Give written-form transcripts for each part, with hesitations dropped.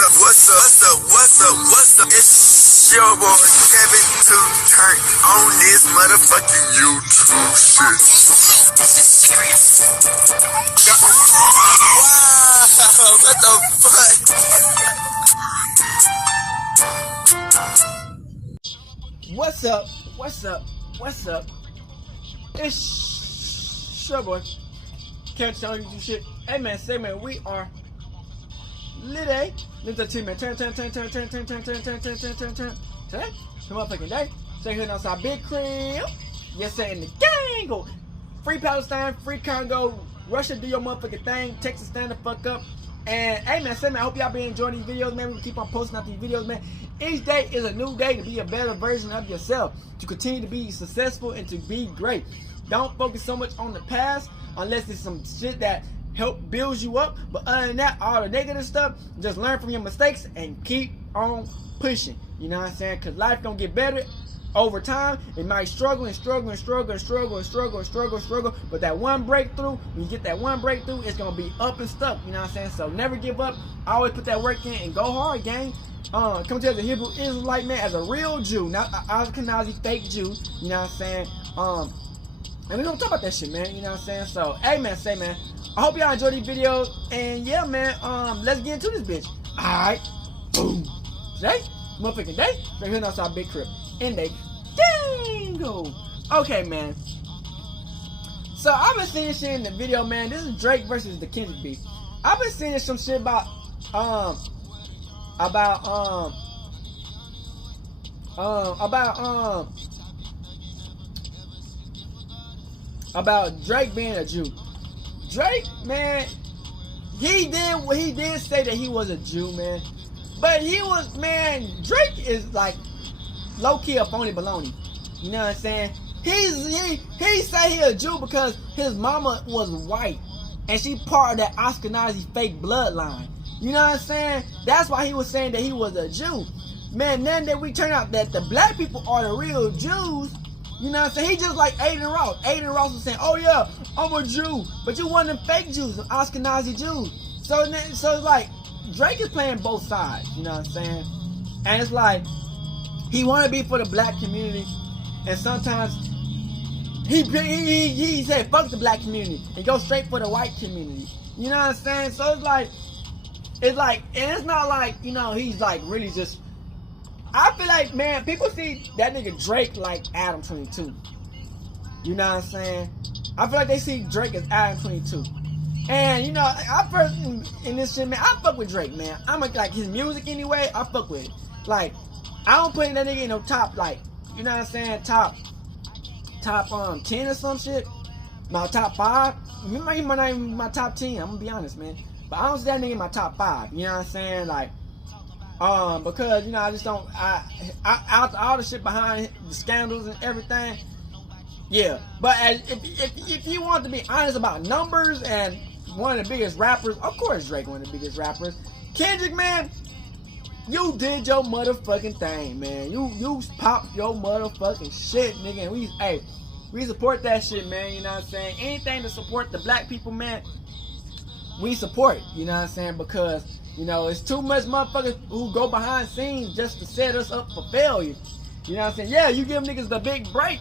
What's up? It's your boy Kevin to turn on this motherfucking YouTube shit. This is serious. Wow, what the fuck? What's up? It's your boy Kevin to turn on YouTube shit. Hey man, say man, we are Today, turn. Today, the motherfucking day. So here outside Big Crib. Yes, sir, in the gang. Go. Free Palestine, free Congo. Russia, do your motherfucking thing. Texas, stand the fuck up. And hey man, say man, I hope y'all been enjoying these videos, man. We can keep on posting out these videos, man. Each day is a new day to be a better version of yourself, to continue to be successful and to be great. Don't focus so much on the past unless it's some shit that help build you up, but other than that, all the negative stuff, just learn from your mistakes and keep on pushing. You know what I'm saying? Because life don't get better over time. It might struggle, but that one breakthrough, when you get that one breakthrough, it's gonna be up and stuck. You know what I'm saying? So never give up. Always put that work in and go hard, gang. Come to as a Hebrew Israelite, man, as a real Jew, not an Ashkenazi fake Jew. You know what I'm saying? And we don't talk about that shit, man. You know what I'm saying? So, hey man, say man, I hope y'all enjoy these videos, and yeah, man, let's get into this bitch. Alright, boom. Today, motherfucking day, right here outside Big Crib. In they dango. Okay, man. So I've been seeing shit in the video, man. This is Drake versus the Kendrick beef. I've been seeing some shit about Drake being a Jew. Drake, man, he did say that he was a Jew, man. But he was, man, Drake is like low-key a phony baloney. You know what I'm saying? He say he a Jew because his mama was white and she part of that Ashkenazi fake bloodline. You know what I'm saying? That's why he was saying that he was a Jew. Man, then that we turn out that the black people are the real Jews. You know what I'm saying? He just like Aiden Ross. Aiden Ross was saying, oh yeah, I'm a Jew. But you one of them fake Jews, them Ashkenazi Jews. So it's like, Drake is playing both sides. You know what I'm saying? And it's like, he want to be for the black community. And sometimes, he said, fuck the black community. And go straight for the white community. You know what I'm saying? So it's like, and it's not like, you know, he's like really just, I feel like, man, people see that nigga Drake like Adam 22. You know what I'm saying? I feel like they see Drake as Adam 22. And, you know, I personally, in this shit, man, I fuck with Drake, man. I'm like his music anyway, I fuck with it. Like, I don't put that nigga in no top, like, you know what I'm saying, top 10 or some shit. My top 5. He might not even be my top 10, I'm gonna be honest, man. But I don't see that nigga in my top 5. You know what I'm saying? Like, because, you know, I just don't, out all the shit behind the scandals and everything, yeah. But if you want to be honest about numbers and one of the biggest rappers, of course Drake one of the biggest rappers. Kendrick, man, you did your motherfucking thing, man. You popped your motherfucking shit, nigga. And we support that shit, man. You know what I'm saying? Anything to support the black people, man, we support it. You know what I'm saying? Because, you know, it's too much motherfuckers who go behind scenes just to set us up for failure. You know what I'm saying? Yeah, you give niggas the big break,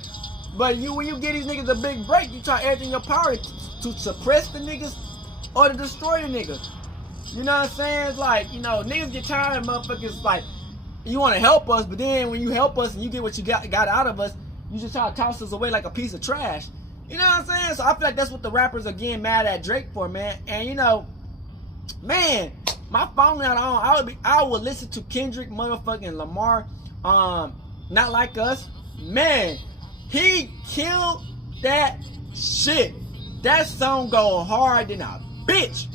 but when you give these niggas the big break, you try everything in your power to suppress the niggas or to destroy the niggas. You know what I'm saying? It's like, you know, niggas get tired of motherfuckers like, you want to help us, but then when you help us and you get what you got out of us, you just try to toss us away like a piece of trash. You know what I'm saying? So I feel like that's what the rappers are getting mad at Drake for, man. And you know, man, my phone not on. I would listen to Kendrick motherfucking Lamar, Not Like Us. Man, he killed that shit. That song go hard than a bitch.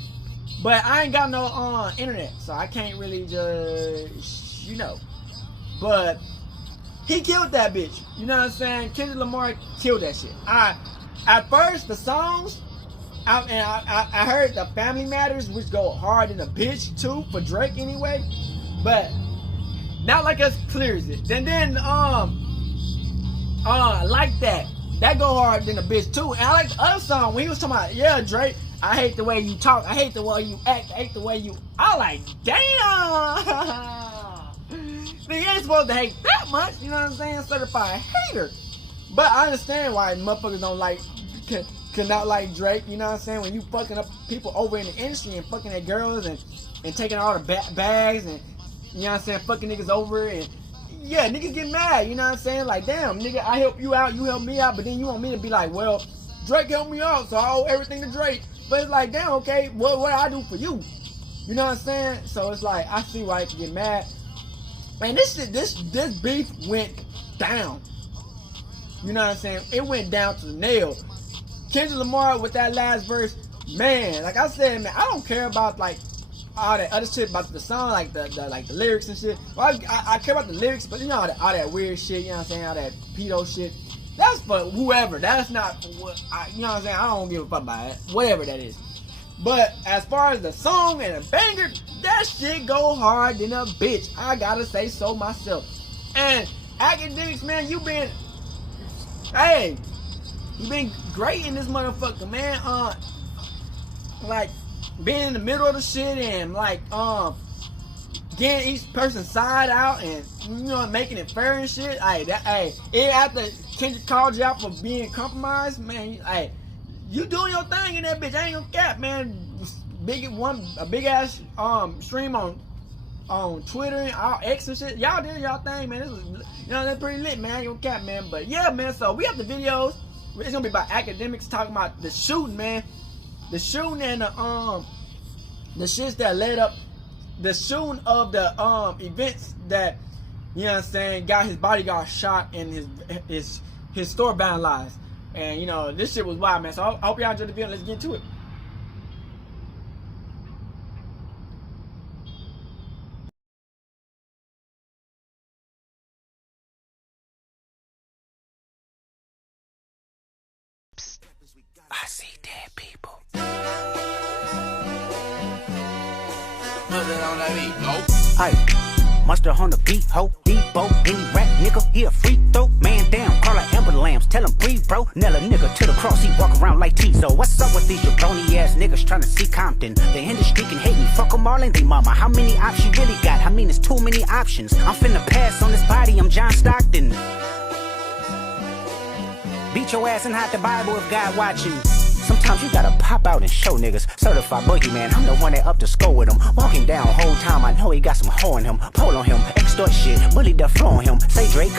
But I ain't got no internet, so I can't really just, you know. But he killed that bitch. You know what I'm saying? Kendrick Lamar killed that shit. At first, the songs, I heard the Family Matters, which go hard in a bitch too for Drake anyway. But Not Like Us clears it. Then Like That go hard than a bitch too. And I like the other song when he was talking about, yeah, Drake, I hate the way you talk. I hate the way you act. I hate the way you. I like, damn. Man, you ain't supposed to hate that much. You know what I'm saying? Certified hater. But I understand why motherfuckers don't like, cannot like Drake. You know what I'm saying? When you fucking up people over in the industry and fucking at girls and taking all the bags and, you know what I'm saying, fucking niggas over and, yeah, niggas get mad. You know what I'm saying? Like, damn, nigga, I help you out, you help me out, but then you want me to be like, well, Drake helped me out, so I owe everything to Drake. But it's like, damn, okay, what do I do for you? You know what I'm saying? So it's like, I see why I can get mad. Man, this beef went down. You know what I'm saying? It went down to the nail. Kendrick Lamar with that last verse, man, like I said, man, I don't care about like all that other shit about the song, like the lyrics and shit. Well, I care about the lyrics, but you know all that weird shit, you know what I'm saying, all that pedo shit. That's for whoever. That's not for what you know what I'm saying. I don't give a fuck about it. Whatever that is. But as far as the song and a banger, that shit go hard than a bitch. I gotta say so myself. And Academics, man, you been great in this motherfucker, man. Like being in the middle of the shit and like getting each person's side out and, you know, making it fair and shit. After Kendrick called you out for being compromised, man, you doing your thing in that bitch. I ain't gonna cap, man. A big ass stream on Twitter and all X and shit. Y'all did y'all thing, man. This was, you know, that's pretty lit, man. I ain't gonna cap, man. But yeah, man. So we have the videos. It's gonna be about Academics talking about the shooting, man. The shooting and the shits that led up, the shooting of the events that, you know what I'm saying, got his bodyguard shot and his store vandalized. And you know, this shit was wild, man. So I hope y'all enjoyed the video. Let's get into it. I see dead people. Hey, monster on the beat, ho, Debo, any rap nigga, he a free throw. Man down, call like Amber Lambs, tell him breathe, bro. Nail a nigga to the cross, he walk around like Tizo. What's up with these jabroni ass niggas trying to see Compton? The industry can hate me, fuck them all and they mama. How many options you really got? I mean, it's too many options. I'm finna pass on this body, I'm John Stockton. Beat your ass and hide the Bible if God watching. Sometimes you gotta pop out and show niggas. Certified boogeyman, I'm the one that up to score with him. Walking down whole time, I know he got some hoe in him. Pole on him, extort shit, bully the flow on him. Say Drake,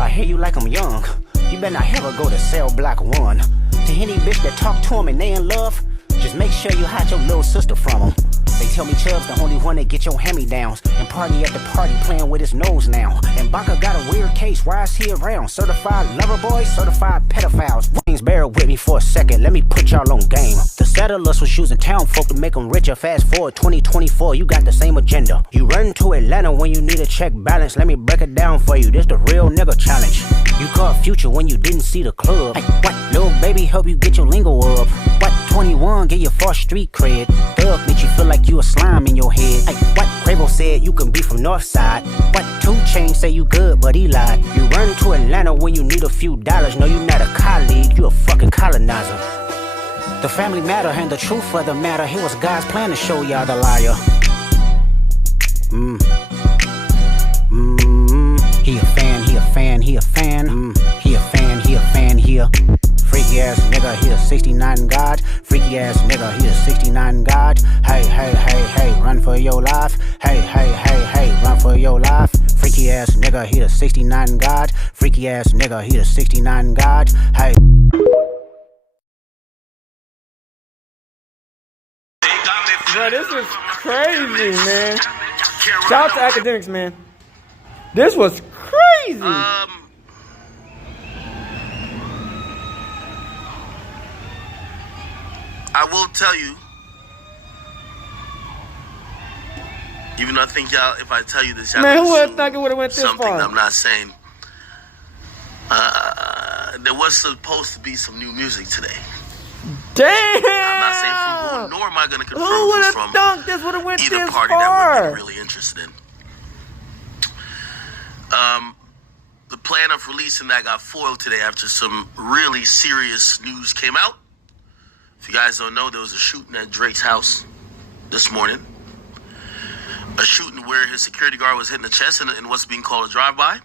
I hear you like I'm young. You better not ever go to cell block 1. To any bitch that talk to him and they in love, just make sure you hide your little sister from him. They tell me Chubb's the only one that get your hand-me-downs. And party at the party playing with his nose now. And Baca got a weird case, why is he around? Certified lover boys, certified pedophiles. Things bear with me for a second, let me put y'all on game. The settlers was using town folk to make them richer. Fast forward 2024, you got the same agenda. You run to Atlanta when you need a check balance. Let me break it down for you, this the real nigga challenge. You caught Future when you didn't see the club. Hey, what? Little baby help you get your lingo up. What? 21 get your false street cred. Thug makes you feel like you a slime in your head. Hey, what? Quavo said you can be from Northside. What? 2 Chainz say you good, but he lied. You run to Atlanta when you need a few dollars. No, you not a colleague, you a fucking colonizer. The family matter and the truth of the matter. It was God's plan to show y'all the liar. He a fan, he a fan, he a fan. He a fan, he a fan, he a freaky ass nigga, he a 69 God. Freaky ass nigga, he a 69 God. Hey, hey, hey, hey, run for your life. Hey, hey, hey, hey, run for your life. Freaky ass nigga, he a 69 God. Freaky ass nigga, he a 69 God. Hey. Bro, this is crazy, man. Shout out to Academics, man. This was crazy. I will tell you, even though I think y'all, if I tell you this, y'all man, who would have thought it would have went this something far? I'm not saying. There was supposed to be some new music today. Damn! I'm not saying from who, nor am I going to confirm who would who's have from thunk this would have went either this party far? that we're really interested in. The plan of releasing that got foiled today after some really serious news came out. If you guys don't know, there was a shooting at Drake's house this morning. A shooting where his security guard was hit in the chest in what's being called a drive-by.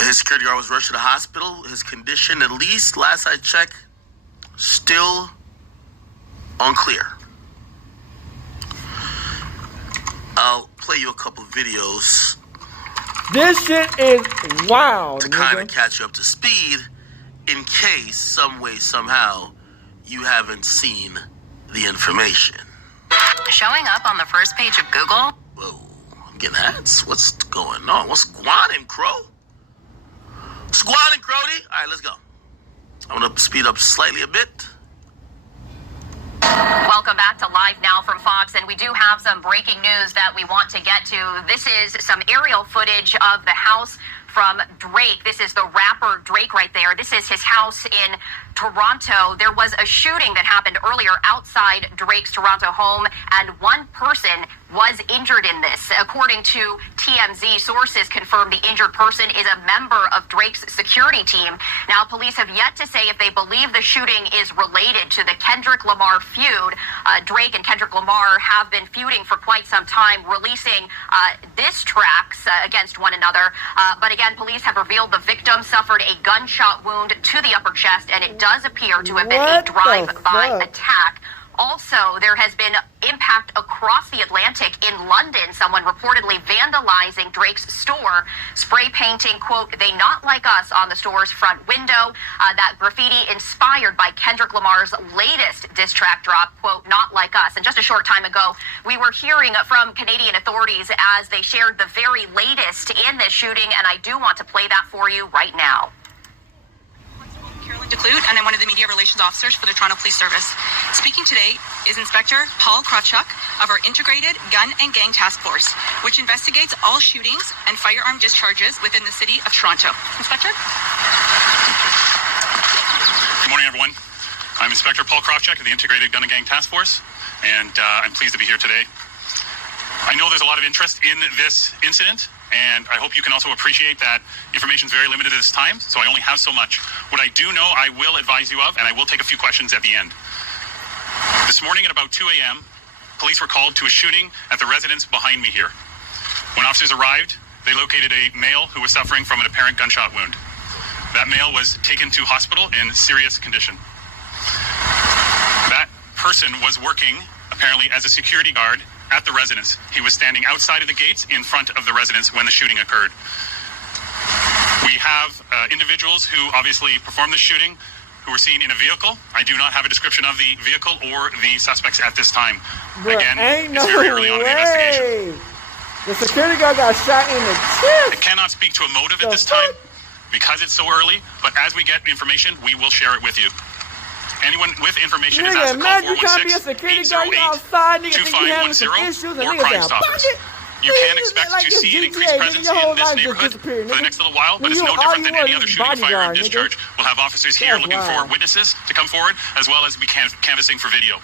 His security guard was rushed to the hospital. His condition, at least last I checked, still unclear. I'll play you a couple videos. This shit is wild. To kind of catch you up to speed, in case, some way, somehow, you haven't seen the information. Showing up on the first page of Google. Whoa, I'm getting ads. What's going on? What's squatting, Crow? Squatting, Crody. All right, let's go. I'm going to speed up slightly a bit. Welcome back to Live Now from Fox, and we do have some breaking news that we want to get to. This is some aerial footage of the house from Drake. This is the rapper Drake right there. This is his house in Toronto. There was a shooting that happened earlier outside Drake's Toronto home, and one person was injured in this. According to TMZ, sources confirm the injured person is a member of Drake's security team. Now, police have yet to say if they believe the shooting is related to the Kendrick Lamar feud. Drake and Kendrick Lamar have been feuding for quite some time, releasing diss tracks against one another. But again, police have revealed the victim suffered a gunshot wound to the upper chest, and it does appear to have been a drive-by attack. Also, there has been impact across the Atlantic. In London, someone reportedly vandalizing Drake's store, spray painting, quote, "They not like us" on the store's front window. That graffiti inspired by Kendrick Lamar's latest diss track drop, quote, "Not like us." And just a short time ago, we were hearing from Canadian authorities as they shared the very latest in this shooting, and I do want to play that for you right now. And I'm one of the media relations officers for the Toronto Police Service. Speaking today is Inspector Paul Quicc of our Integrated Gun and Gang Task Force, which investigates all shootings and firearm discharges within the city of Toronto. Inspector? Good morning, everyone. I'm Inspector Paul Quicc of the Integrated Gun and Gang Task Force, and I'm pleased to be here today. I know there's a lot of interest in this incident, and I hope you can also appreciate that information is very limited at this time, so I only have so much. What I do know, I will advise you of, and I will take a few questions at the end. This morning at about 2 a.m., police were called to a shooting at the residence behind me here. When officers arrived, they located a male who was suffering from an apparent gunshot wound. That male was taken to hospital in serious condition. That person was working, apparently, as a security guard at the residence. He was standing outside of the gates in front of the residence when the shooting occurred. We have individuals who obviously performed the shooting who were seen in a vehicle. I do not have a description of the vehicle or the suspects at this time. Again, it's very early on in the investigation. The security guard got shot in the chest. I cannot speak to a motive at this time because it's so early, but as we get information, we will share it with you. Anyone with information is asked to call 416-808-2510 or Crime Stoppers. You can expect to see an increased presence in this neighborhood for the next little while, but it's no different than any other shooting, firearm discharge. We'll have officers here looking for witnesses to come forward, as well as we canvassing for video.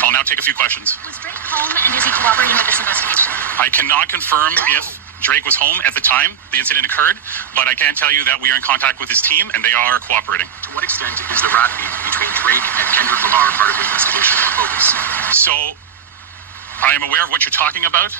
I'll now take a few questions. Was Drake home, and is he cooperating with this investigation? I cannot confirm if Drake was home at the time the incident occurred, but I can tell you that we are in contact with his team, and they are cooperating. To what extent is the rap beef between Drake and Kendrick Lamar part of the investigation and focus? So, I am aware of what you're talking about,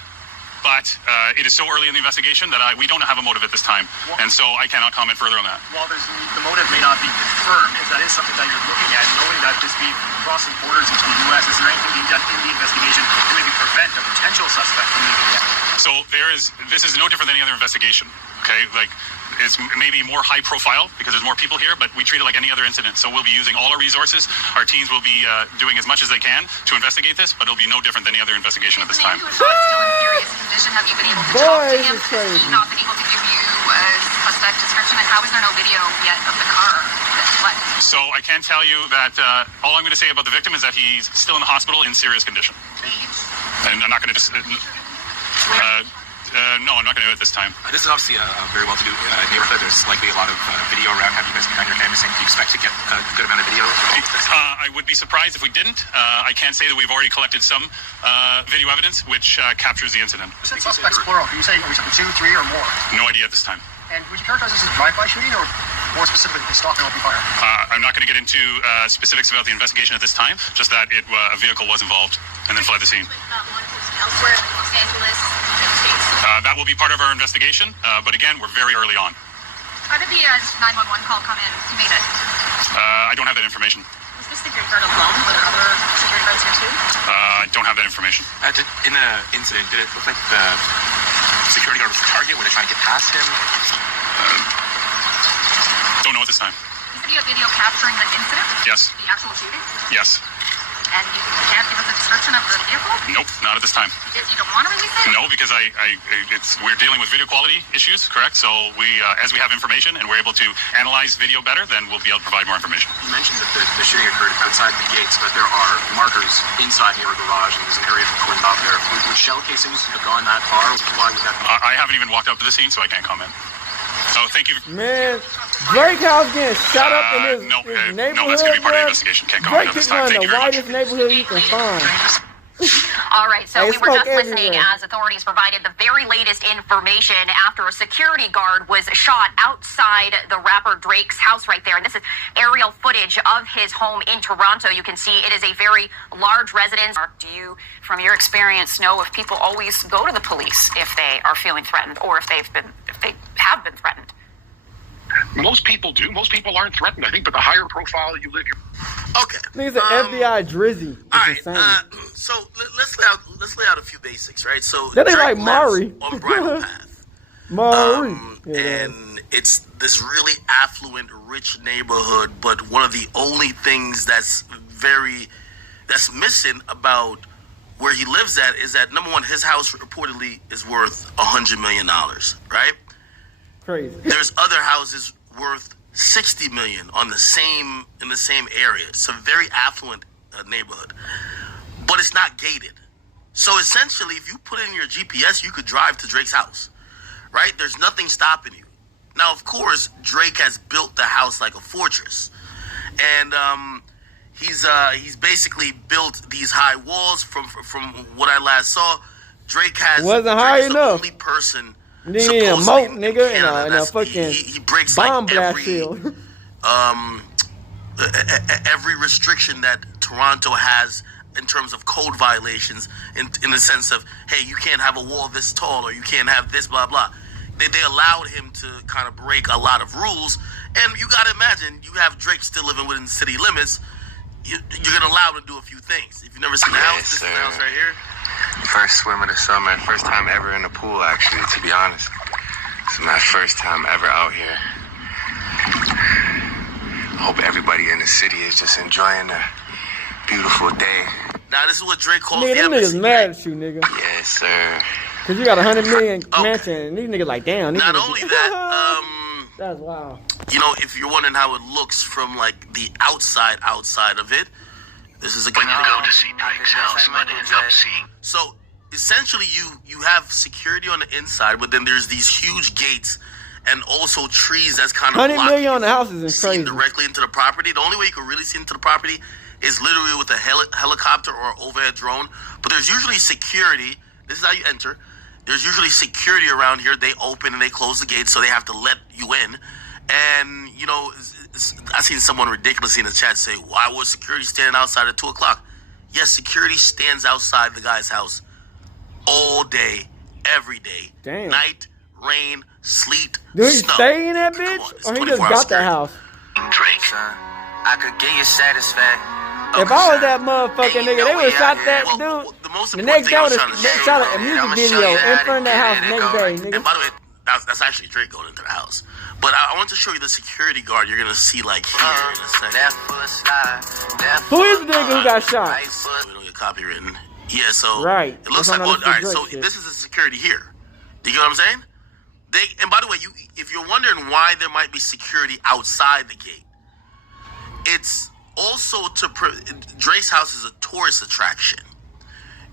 but it is so early in the investigation that we don't have a motive at this time, and so I cannot comment further on that. While the motive may not be confirmed, if that is something that you're looking at, knowing that this beef crosses borders into the U.S., is there anything being done in the investigation to maybe prevent a potential suspect from leaving? So this is no different than any other investigation, okay? Like, it's maybe more high profile because there's more people here, but we treat it like any other incident. So we'll be using all our resources. Our teams will be doing as much as they can to investigate this, but it'll be no different than any other investigation at this time. The man who was shot still in serious condition. Have you been able to talk to him? Has he not been able to give you a suspect description? And how is there no video yet of the car that fled? So I can tell you that all I'm going to say about the victim is that he's still in the hospital in serious condition. And I'm not going to just... no, I'm not going to do it this time. This is obviously a very well-to-do neighborhood. There's likely a lot of video around. Have you guys done your canvassing? Do you expect to get a good amount of video? I would be surprised if we didn't. I can say that we've already collected some video evidence which captures the incident. You said suspects plural. Can you say are we talking 2, 3, or more? No idea at this time. And would you characterize this as drive-by shooting or or specifically stopping open fire? I'm not going to get into specifics about the investigation at this time, just that a vehicle was involved and then fled the scene. Elsewhere in Los Angeles, United States. That will be part of our investigation, but again, we're very early on. How did the 911 call come in? Who made it? I don't have that information. Was this security guard alone? Were there other security guards here too? I don't have that information. In the incident, did it look like the security guard was the target? Were they trying to get past him? Don't know at this time. Is the video capturing the incident? Yes. The actual shooting? Yes. And you can't give us a description of the vehicle? Nope, not at this time. You don't want to release it? No, because we're dealing with video quality issues, correct? So as we have information and we're able to analyze video better, then we'll be able to provide more information. You mentioned that the shooting occurred outside the gates, but there are markers inside your garage, and there's an area cordoned off there. Would shell casings have gone that far? Why would that be? I haven't even walked up to the scene, so I can't comment. So thank you. Man, Drake house getting shot up in this neighborhood. No, that's going to be part of the investigation. Can't comment Drake at this is time. one of Thank the you very much. whitest neighborhood you can find. All right, so Hey, we were just smoke listening everywhere. as authorities provided the very latest information after a security guard was shot outside the rapper Drake's house right there. And this is aerial footage of his home in Toronto. You can see it is a very large residence. Do you, from your experience, know if people always go to the police if they are feeling threatened or if they have been threatened? Most people do. Most people aren't threatened, I think, but the higher profile you live your... Okay. Niggas an FBI Drizzy. All right. So let's lay out a few basics, right? So That ain't Drake like Mari. lives on Bridle Path, Maury. and it's this really affluent, rich neighborhood. But one of the only things that's missing about where he lives at is that, number one, his house reportedly is worth $100 million, right? Crazy. There's other houses worth $60 million in the same area. It's a very affluent neighborhood, but it's not gated. So essentially, if you put in your GPS, you could drive to Drake's house, right? There's nothing stopping you. Now, of course, Drake has built the house like a fortress, and he's basically built these high walls. From what I last saw, Drake Wasn't high Drake's enough. the only person. You need a moat, nigga, Canada, and a fucking he breaks bomb like blast every shield. every restriction that Toronto has in terms of code violations, in the sense of, hey, you can't have a wall this tall, or you can't have this, blah blah. They allowed him to kind of break a lot of rules, and you gotta imagine, you have Drake still living within city limits. You're gonna allow him to do a few things. If you've never seen the house, this is the house right here. First swim of the summer. First time ever in the pool, actually, to be honest. This is my first time ever out here. I hope everybody in the city is just enjoying a beautiful day. Now, this is what Drake calls Nigga, the them niggas embassy. mad at you, nigga. Yes, sir. Cause you got 100 million mansion, and these niggas like, damn. These Not niggas- only that, that's wild. you know, if you're wondering how it looks from like the outside of it, this is a good Go to see Drake's house, but end up seeing. So essentially, you have security on the inside, but then there's these huge gates and also trees that's kind of 100 blocking million on the houses is seeing crazy. directly into the property. The only way you can really see into the property is literally with a helicopter or overhead drone. But there's usually security. This is how you enter. There's usually security around here. They open and they close the gates, so they have to let you in. And, you know, I seen someone ridiculously in the chat say, why was security standing outside at 2 o'clock? Yes, security stands outside the guy's house all day, every day. Damn. Night, rain, sleet, Do he snow. stay in that Come bitch? on, it's Or he 24 just got hours that security. house? Drake. I could get you satisfied. If I was that motherfucker, nigga, they would have shot that Well, dude. the most The important next thing day, I would was have trying to show shot you, a music I'ma show video you in how front of that to house get the it next day, going. nigga. and by the way, that's actually Drake going into the house. But I want to show you the security guard you're going to see, like, here in a second. Who is the nigga who got shot? We don't get copywritten. Yeah, so Right. it looks That's like, on all right, Drake so shit. this is the security here. Do you get what I'm saying? And by the way, if you're wondering why there might be security outside the gate, it's also Drake's house is a tourist attraction.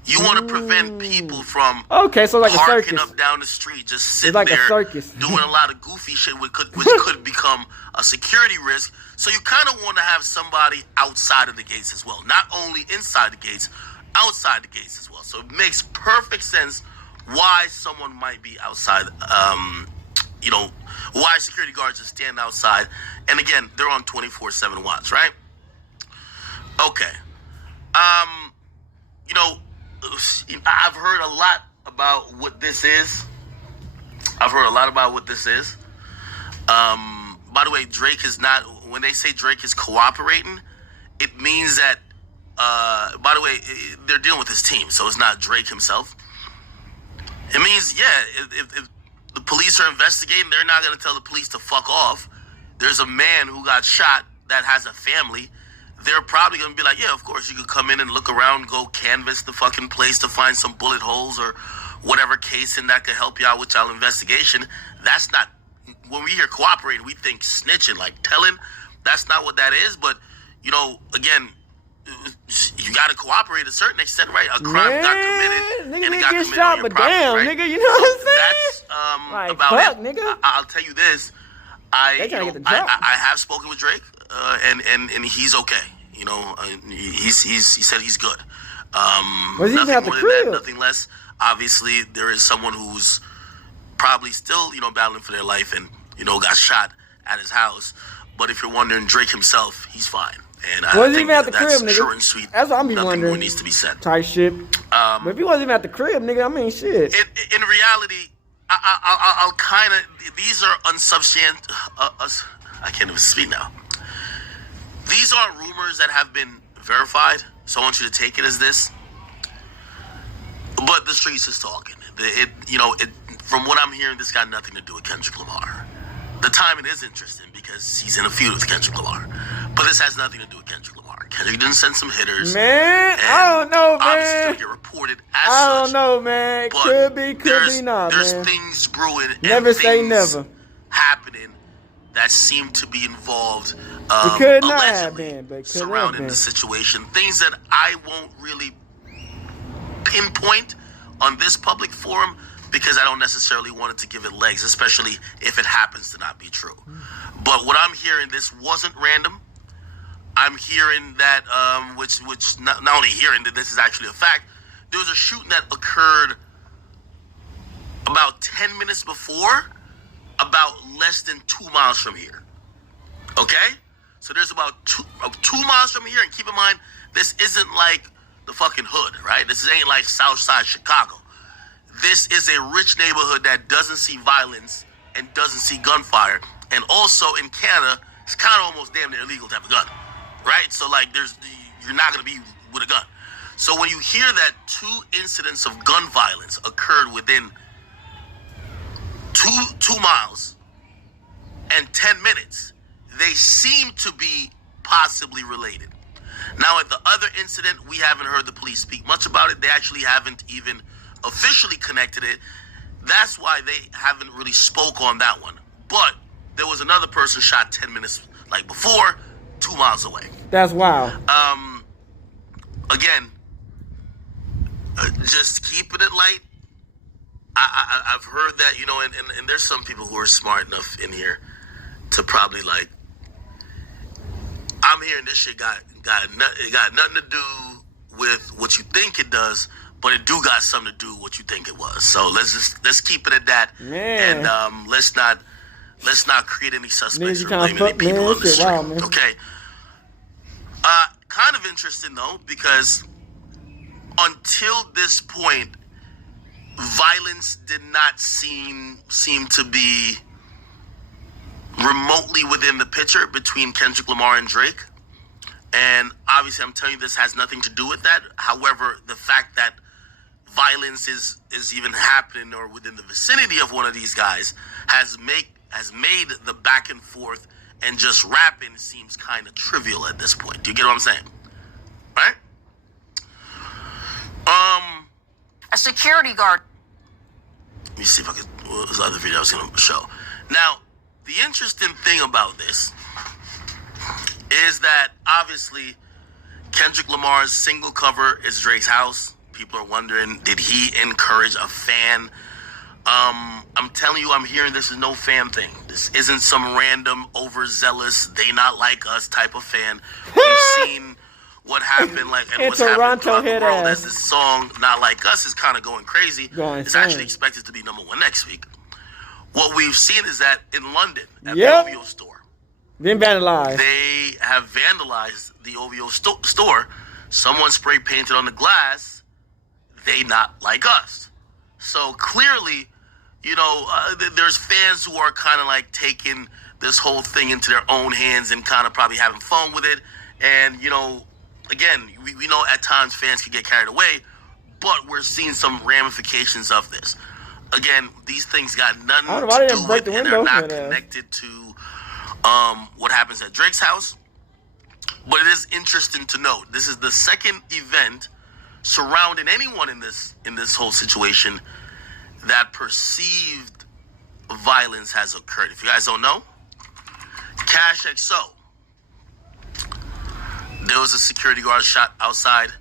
You want to prevent people from Okay, so like a parking circus. up down the street, just sitting like a there circus. doing a lot of goofy shit, which could become a security risk. So you kind of want to have somebody outside of the gates as well, not only inside the gates, outside the gates as well. So it makes perfect sense why someone might be outside, why security guards just stand outside. And again, they're on 24/7 watch, right? Okay. I've heard a lot about what this is. By the way, Drake is not, when they say Drake is cooperating, it means that, by the way, they're dealing with his team, so it's not Drake himself. It means, if the police are investigating, they're not going to tell the police to fuck off. There's a man who got shot that has a family. They're probably going to be like, yeah, of course, you could come in and look around, go canvass the fucking place to find some bullet holes or whatever case in that could help you out with y'all investigation. That's not, when we hear cooperating, we think snitching, like telling. That's not what that is. But, again, you got to cooperate to a certain extent, right? A crime got committed, nigga, and it got get committed shot, on your but property, damn, right? nigga, you know what I'm saying? That's like, about fuck, it. Nigga. I'll tell you this. They trying to get the drop. I have spoken with Drake, and he's okay. He said he's good. Was he nothing at the more than crib? that, nothing less. Obviously, there is someone who's probably still, battling for their life and, got shot at his house. But if you're wondering, Drake himself, he's fine. And I wasn't think even at the that's crib, nigga. short and sweet. That's what I'm be Nothing wondering. more needs to be said. Type shit. But if he wasn't even at the crib, nigga, I mean, shit. In reality, I'll kind of. These are unsubstantiated. I can't even speak now. These aren't rumors that have been verified, so I want you to take it as this. But the streets is talking. From what I'm hearing, this got nothing to do with Kendrick Lamar. The timing is interesting because he's in a feud with Kendrick Lamar, but this has nothing to do with Kendrick Lamar. Kendrick didn't send some hitters. Man, I don't know, Obviously, man. don't get reported as I such. don't know, man. But Could be not, there's man. things brewing. Never and say things never. happening that seem to be involved. It could not have allegedly been, but it could surrounding have been. the situation. Things that I won't really pinpoint on this public forum because I don't necessarily want it to give it legs, especially if it happens to not be true. But what I'm hearing, this wasn't random. I'm hearing that, which not only hearing that this is actually a fact, there was a shooting that occurred about 10 minutes before, about less than 2 miles from here. Okay? So there's about 2 miles from here, and keep in mind, this isn't like the fucking hood, right? This ain't like Southside Chicago. This is a rich neighborhood that doesn't see violence and doesn't see gunfire. And also in Canada, it's kind of almost damn near illegal to have a gun, right? So like you're not going to be with a gun. So when you hear that 2 incidents of gun violence occurred within two miles and 10 minutes, they seem to be possibly related. Now, at the other incident, we haven't heard the police speak much about it. They actually haven't even officially connected it. That's why they haven't really spoke on that one. But there was another person shot 10 minutes like before, 2 miles away. That's wild. Again, just keeping it light. I've heard that, and there's some people who are smart enough in here to probably like, I'm hearing this shit got nothing to do with what you think it does, but it do got something to do with what you think it was. So let's keep it at that. Man. And let's not create any suspects or Niggas, you blame any kinda people fuck, on the man. street. Wow, man. Okay. Kind of interesting though, because until this point, violence did not seem to be remotely within the picture between Kendrick Lamar and Drake. And obviously, I'm telling you, this has nothing to do with that. However, the fact that violence is even happening or within the vicinity of one of these guys has made the back and forth and just rapping seems kind of trivial at this point. Do you get what I'm saying? Right? A security guard. Let me see if I could. What was the other video I was going to show? Now, the interesting thing about this is that obviously Kendrick Lamar's single cover is Drake's house. People are wondering, did he encourage a fan? I'm telling you, I'm hearing this is no fan thing. This isn't some random overzealous, they not like us type of fan. We've seen what happened, like, and what's happening throughout the world as this song, Not Like Us, is kind of going crazy. It's actually expected to be #1 next week. what we've seen is that in London, at Yep. the OVO store, Been vandalized. they have vandalized the OVO store. Someone spray painted on the glass, "They not like us." So clearly, you know, there's fans who are kind of like taking this whole thing into their own hands and kind of probably having fun with it. And, you know, again, we know at times fans can get carried away, but we're seeing some ramifications of this. Again, these things got nothing I don't know why they to didn't do break with, the and they're window. not connected to what happens at Drake's house. But it is interesting to note, this is the second event surrounding anyone in this whole situation that perceived violence has occurred. If you guys don't know, Cash XO, there was a security guard shot outside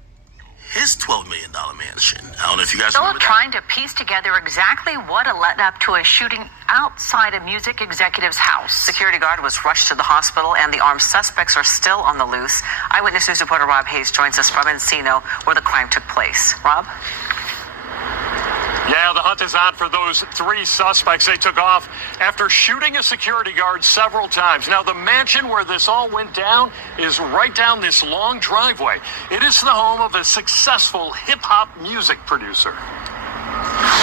his $12 million mansion. I don't know if you guys Still remember that. trying to piece together exactly what led up to a shooting outside a music executive's house. Security guard was rushed to the hospital, and the armed suspects are still on the loose. Eyewitness News reporter Rob Hayes joins us from Encino, where the crime took place. Rob? Yeah, the hunt is on for those 3 suspects. They took off after shooting a security guard several times. Now, the mansion where this all went down is right down this long driveway. It is the home of a successful hip-hop music producer.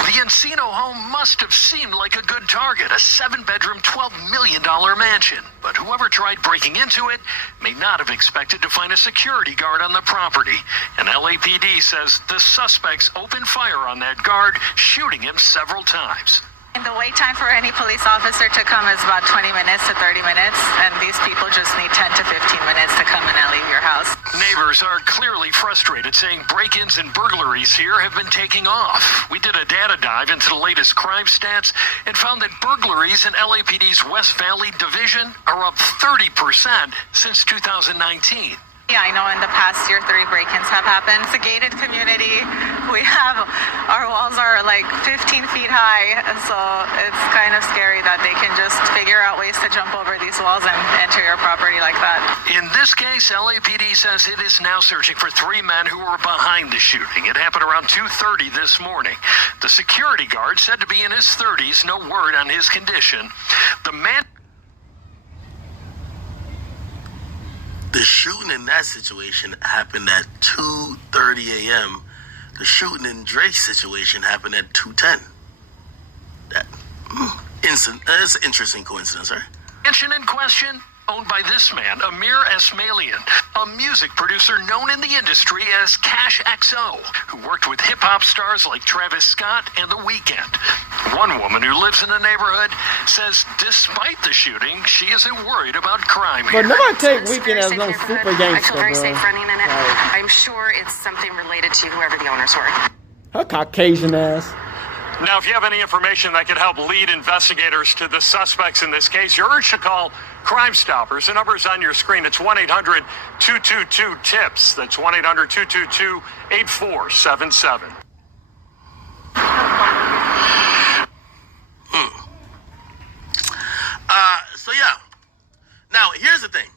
The Encino home must have seemed like a good target, a 7-bedroom, $12 million mansion. But whoever tried breaking into it may not have expected to find a security guard on the property. And LAPD says the suspects opened fire on that guard, shooting him several times. And the wait time for any police officer to come is about 20 minutes to 30 minutes, and these people just need 10 to 15 minutes to come and leave your house. Neighbors are clearly frustrated, saying break-ins and burglaries here have been taking off. We did a data dive into the latest crime stats and found that burglaries in LAPD's West Valley Division are up 30% since 2019. Yeah, I know in the past year 3 break-ins have happened. It's a gated community. Our walls are like 15 feet high, so it's kind of scary that they can just figure out ways to jump over these walls and enter your property like that. In this case, LAPD says it is now searching for 3 men who were behind the shooting. It happened around 2:30 this morning. The security guard, said to be in his 30s, no word on his condition. The man... The shooting in that situation happened at 2:30 a.m. The shooting in Drake's situation happened at 2:10. It's an interesting coincidence, right? Mansion in question, owned by this man, Amir Esmailian, a music producer known in the industry as Cash XO, who worked with hip-hop stars like Travis Scott and The Weeknd. One woman who lives in the neighborhood says despite the shooting, she isn't worried about crime here. But nobody take Weeknd as no super gangster, I feel very bro. safe running in it. Like, I'm sure it's something related to whoever the owners were. her Caucasian ass. Now, if you have any information that could help lead investigators to the suspects in this case, you're urged to call Crime Stoppers. The number is on your screen. It's 1-800-222-TIPS. That's 1-800-222-8477. So yeah. Now here's the thing: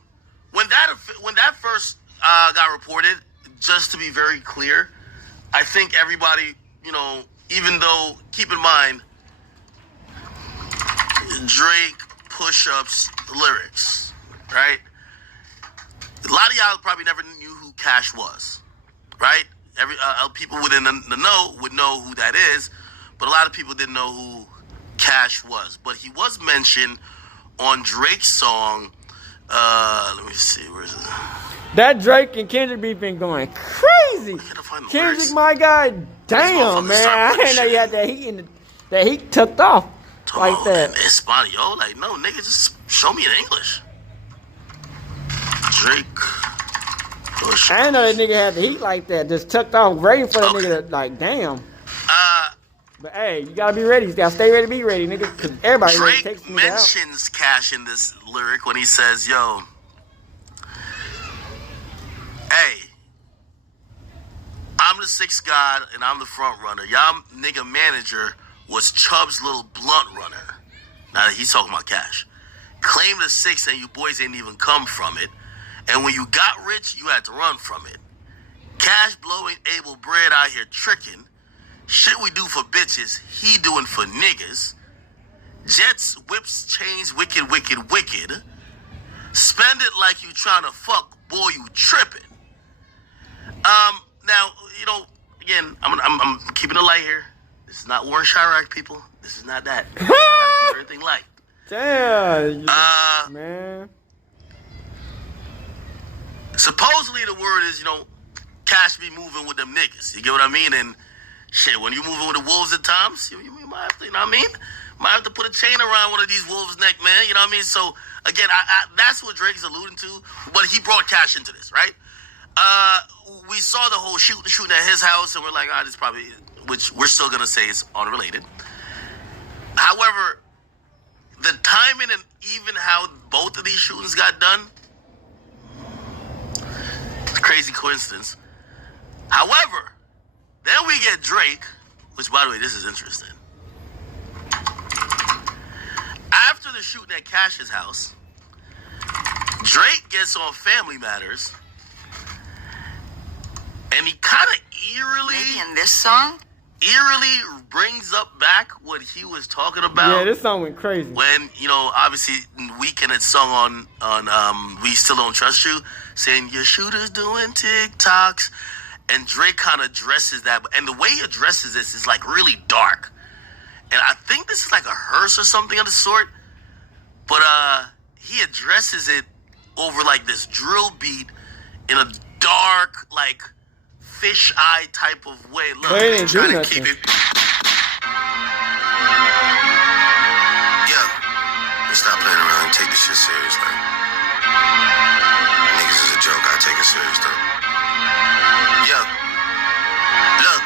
when that first got reported, just to be very clear, I think everybody, you know, even though, keep in mind, Drake push-ups lyrics, right? A lot of y'all probably never knew who Cash was, right? People within the know would know who that is, but a lot of people didn't know who Cash was. But he was mentioned on Drake's song. Let me see, where is it? That Drake and Kendrick beef been going crazy. Kendrick, my guy, damn man, I didn't know you had that heat that heat tucked off like that. Espanol, like no nigga, just show me in English. Drake. I didn't know that nigga had the heat like that, just tucked off, ready for that nigga. Like damn. But hey, you gotta be ready. You gotta stay ready to be ready, nigga. Cause everybody ready takes me out. Mentions Cash in this lyric when he says, "Yo, hey, I'm the sixth god and I'm the front runner. Y'all nigga manager was Chubb's little blunt runner." Now he's talking about Cash. Claim the six and you boys ain't even come from it. And when you got rich, you had to run from it. Cash blowing Abel bread out here tricking. Shit we do for bitches, he doing for niggas. Jets, whips, chains, wicked, wicked, wicked. Spend it like you trying to fuck, boy, you tripping. Now, you know, again, I'm keeping it light here. This is not Warren Chirac, people. This is not that. I gotta keep everything light. Damn, man. Supposedly the word is, you know, Cash be moving with them niggas. You get what I mean? And shit, when you moving with the wolves at times, you might have to, you know what I mean? Might have to put a chain around one of these wolves' neck, man. You know what I mean? So, again, that's what Drake's alluding to. But he brought Cash into this, right? We saw the whole shooting at his house, and we're like, this probably, which we're still going to say is unrelated. However, the timing and even how both of these shootings got done, it's a crazy coincidence. However, then we get Drake, which, by the way, this is interesting. After the shooting at Cash's house, Drake gets on Family Matters, and he kind of eerily, in this song, brings up back what he was talking about. Yeah, this song went crazy. When, you know, obviously, Weeknd had sung on We Still Don't Trust You, saying, your shooter's doing TikToks. And Drake kind of addresses that. And the way he addresses this is, like, really dark. And I think this is like a hearse or something of the sort. But he addresses it over, like, this drill beat in a dark, like, fish-eye type of way. Look, they're trying to keep it... Yeah. Stop playing around and take this shit serious, man. Niggas is a joke. I take it serious, though. Yeah. Look.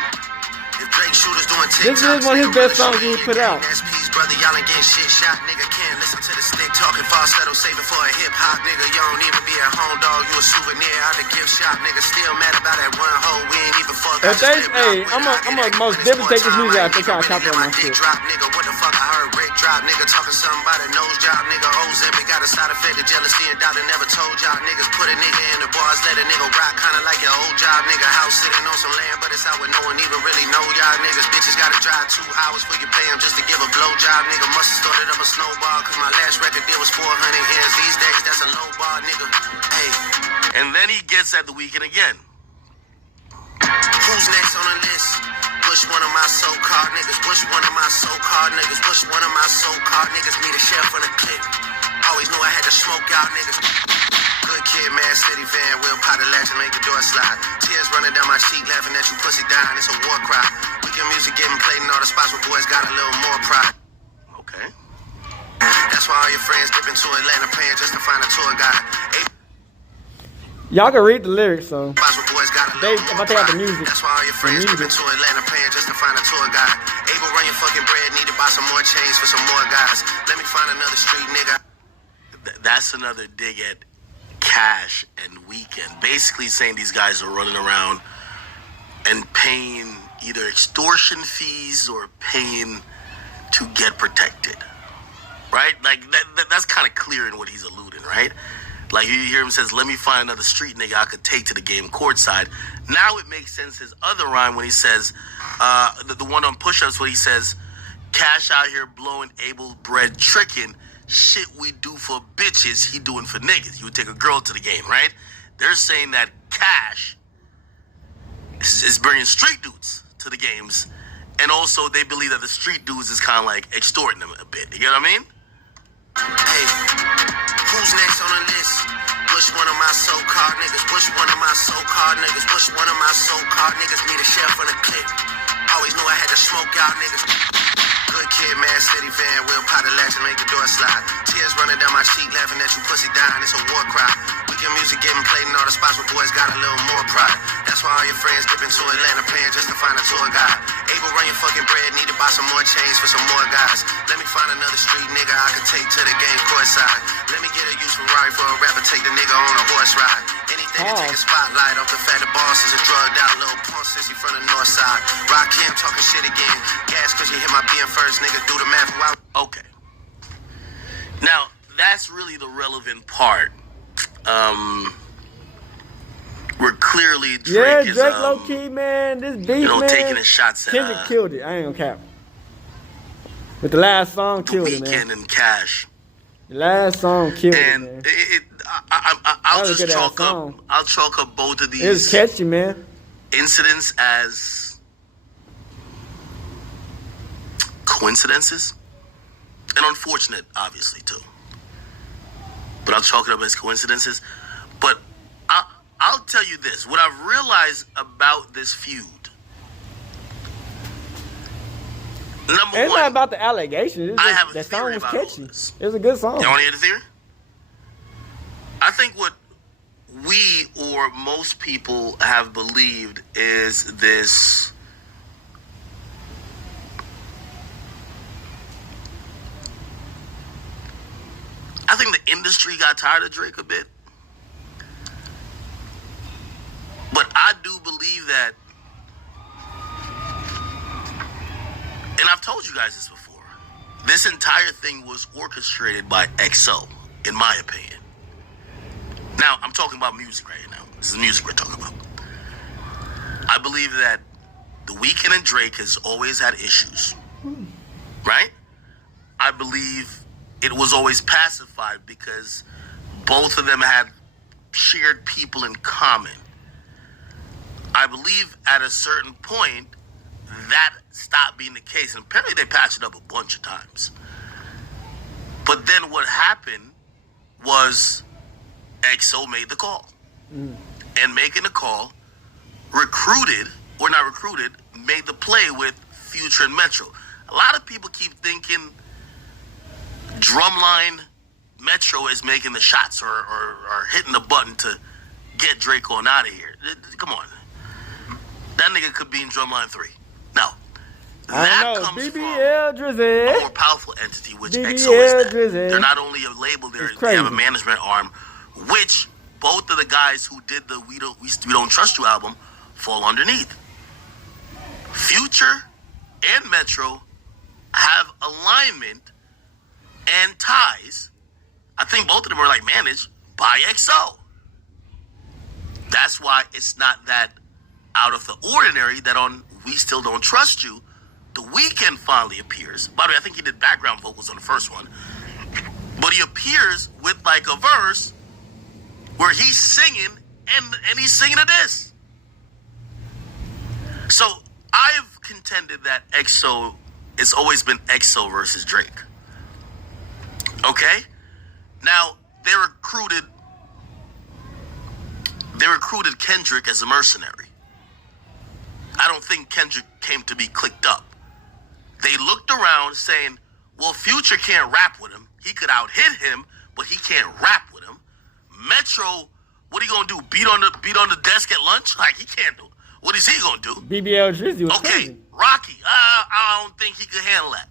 If Drake shooters doing TikToks, this is one of his best songs he put out. SP's brother, y'all ain't getting shit shot. Nigga can't listen to the stick talking falsetto, saving for a hip hop. Nigga, you don't even be at home, dog. You a souvenir out the gift shop. Nigga still mad about that one hoe. We ain't even fuck. If they, hey, I'm a most different take this music out. They try to copyright my shit. Drop, nigga, what the fuck? I heard Rick drop. Nigga talking something about a nose job. Nigga, Ozempic got a side effect of jealousy and doubt. Never told y'all niggas put a nigga in the bars, let a nigga rock, kinda like your old job. Nigga house sitting on some land, but it's out with no one even really know y'all niggas. Bitches gotta drive 2 hours for you pay them just to give a blowjob. Nigga must have started up a snowball, cause my last record deal was 400 ends. These days, that's a low bar, nigga. Hey. And then he gets at the Weeknd again. Who's next on the list? Which one of my so-called niggas? Which one of my so-called niggas? Which one of my so-called niggas need a sheriff on the clip? Always knew I had to smoke out niggas. Good kid, mad city van, we'll pot a latch and make the door slide. Tears running down my cheek, laughing at you pussy dying, it's a war cry. Weekend music getting played in all the spots where boys got a little more pride. Okay. That's why all your friends dip into Atlanta paying just to find a tour guide. Y'all can read the lyrics, so Spots where boys got a they little more if I take out the pride. music. That's why all your friends dip into Atlanta paying just to find a tour guide. Able run your fucking bread, need to buy some more chains for some more guys. Let me find another street nigga. That's another dig at Cash and Weeknd, basically saying these guys are running around and paying either extortion fees or paying to get protected, right? Like that's kind of clear in what he's alluding, right? Like you hear him says, "Let me find another street nigga I could take to the game courtside." Now it makes sense. His other rhyme when he says, the one on push-ups, when he says, "Cash out here blowing Abel bread tricking." Shit we do for bitches, he doing for niggas. You would take a girl to the game, right? They're saying that Cash is bringing street dudes to the games, and also they believe that the street dudes is kind of like extorting them a bit. You get what I mean? Hey, who's next on the list? Which one of my so-called niggas? Which one of my so-called niggas? Which one of my so-called niggas need a sheriff on the clip? Always knew I had to smoke out niggas. Good kid, mad city van, we'll pot a latch and make the door slide. Tears running down my cheek, laughing at you pussy dying, it's a war cry. Weekend music getting played in all the spots where boys got a little more pride. That's why all your friends dip into Atlanta paying just to find a tour guide. Able run your fucking bread, need to buy some more chains for some more guys. Let me find another street nigga I could take to the game courtside. Let me get a used Ferrari for a rapper, take the nigga on a horse ride. Anything to take a spotlight off the fact the boss is a drugged out little punk since he from the north side. Rock him talking shit again. Gas cause you hit my being first, nigga. Do the math while. Okay. Now, that's really the relevant part. Where clearly Drake is, Drake low key, man. This beat, man. taking his shots at Kendrick killed it. I ain't gonna cap. But the last song The killed it, man. Weeknd and Cash. The last song killed And it, man. I'll That was a just good-ass chalk up. song. I'll chalk up both of It was these catchy, man. incidents as coincidences, and unfortunate, obviously too. But I'll chalk it up as coincidences. But I'll tell you this: what I've realized about this feud. Number It's one, not about the allegations. It's I just, have a that song theory was about all catchy. this. It was a good song. You want to hear the theory? I think what we or most people have believed is this. I think the industry got tired of Drake a bit. But I do believe that, and I've told you guys this before, this entire thing was orchestrated by XO, in my opinion. Now, I'm talking about music right now. This is music we're talking about. I believe that The Weeknd and Drake has always had issues, right? I believe it was always pacified because both of them had shared people in common. I believe at a certain point that stopped being the case, and apparently they patched it up a bunch of times. But then what happened was XO made the call. And making the call, made the play with Future and Metro. A lot of people keep thinking Drumline Metro is making the shots or hitting the button to get Drake on out of here. Come on. That nigga could be in Drumline 3. No. That comes from a more powerful entity, which XO is that. They're not only a label, they have a management arm, which both of the guys who did the We Don't Trust You album fall underneath. Future and Metro have alignment and ties. I think both of them are like managed by XO. That's why it's not that out of the ordinary that on We Still Don't Trust You, The Weeknd finally appears. By the way, I think he did background vocals on the first one. But he appears with like a verse where he's singing and he's singing to this. So I've contended that XO, it's always been XO versus Drake. Okay? Now, they recruited Kendrick as a mercenary. I don't think Kendrick came to be clicked up. They looked around saying, well, Future can't rap with him. He could out-hit him, but he can't rap with him. Metro, what he gonna do? Beat on the desk at lunch? Like, he can't do it. What is he gonna do? BBL Drizzy was okay, crazy. Rocky. I don't think he could handle that.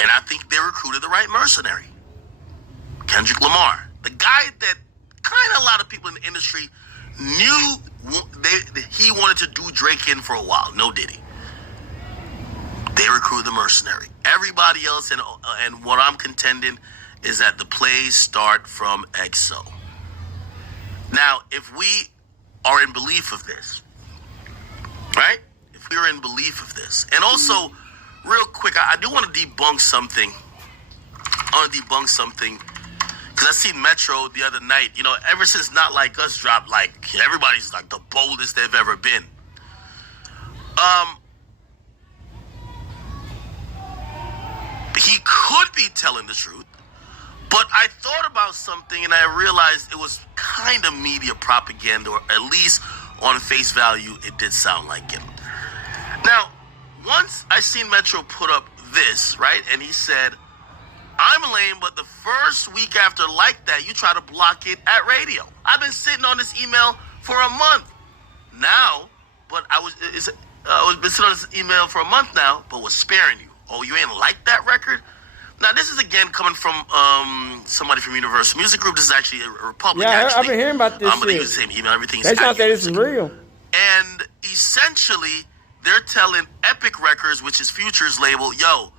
And I think they recruited the right mercenary. Kendrick Lamar. The guy that kind of a lot of people in the industry knew he wanted to do Drake in for a while. No Diddy. They recruited the mercenary. Everybody else, and what I'm contending is that the plays start from XO. Now, if we are in belief of this, right? If we're in belief of this, and also, real quick, I do want to debunk something. Because I seen Metro the other night. You know, ever since Not Like Us dropped, like, everybody's like the boldest they've ever been. He could be telling the truth, but I thought about something and I realized it was kind of media propaganda, or at least on face value, it did sound like it. Now, once I seen Metro put up this, right, and he said, I'm lame, but the first week after like that, you try to block it at radio. I've been sitting on this email for a month now, but I was been sitting on this email for a month now, but was sparing you. Oh, you ain't like that record? Now, this is again coming from somebody from Universal Music Group. This is actually a Republic. Yeah, actually. I've been hearing about this I'm gonna shit. use the same email. Everything's They trying to say this is real. And essentially, they're telling Epic Records, which is Future's label, yo,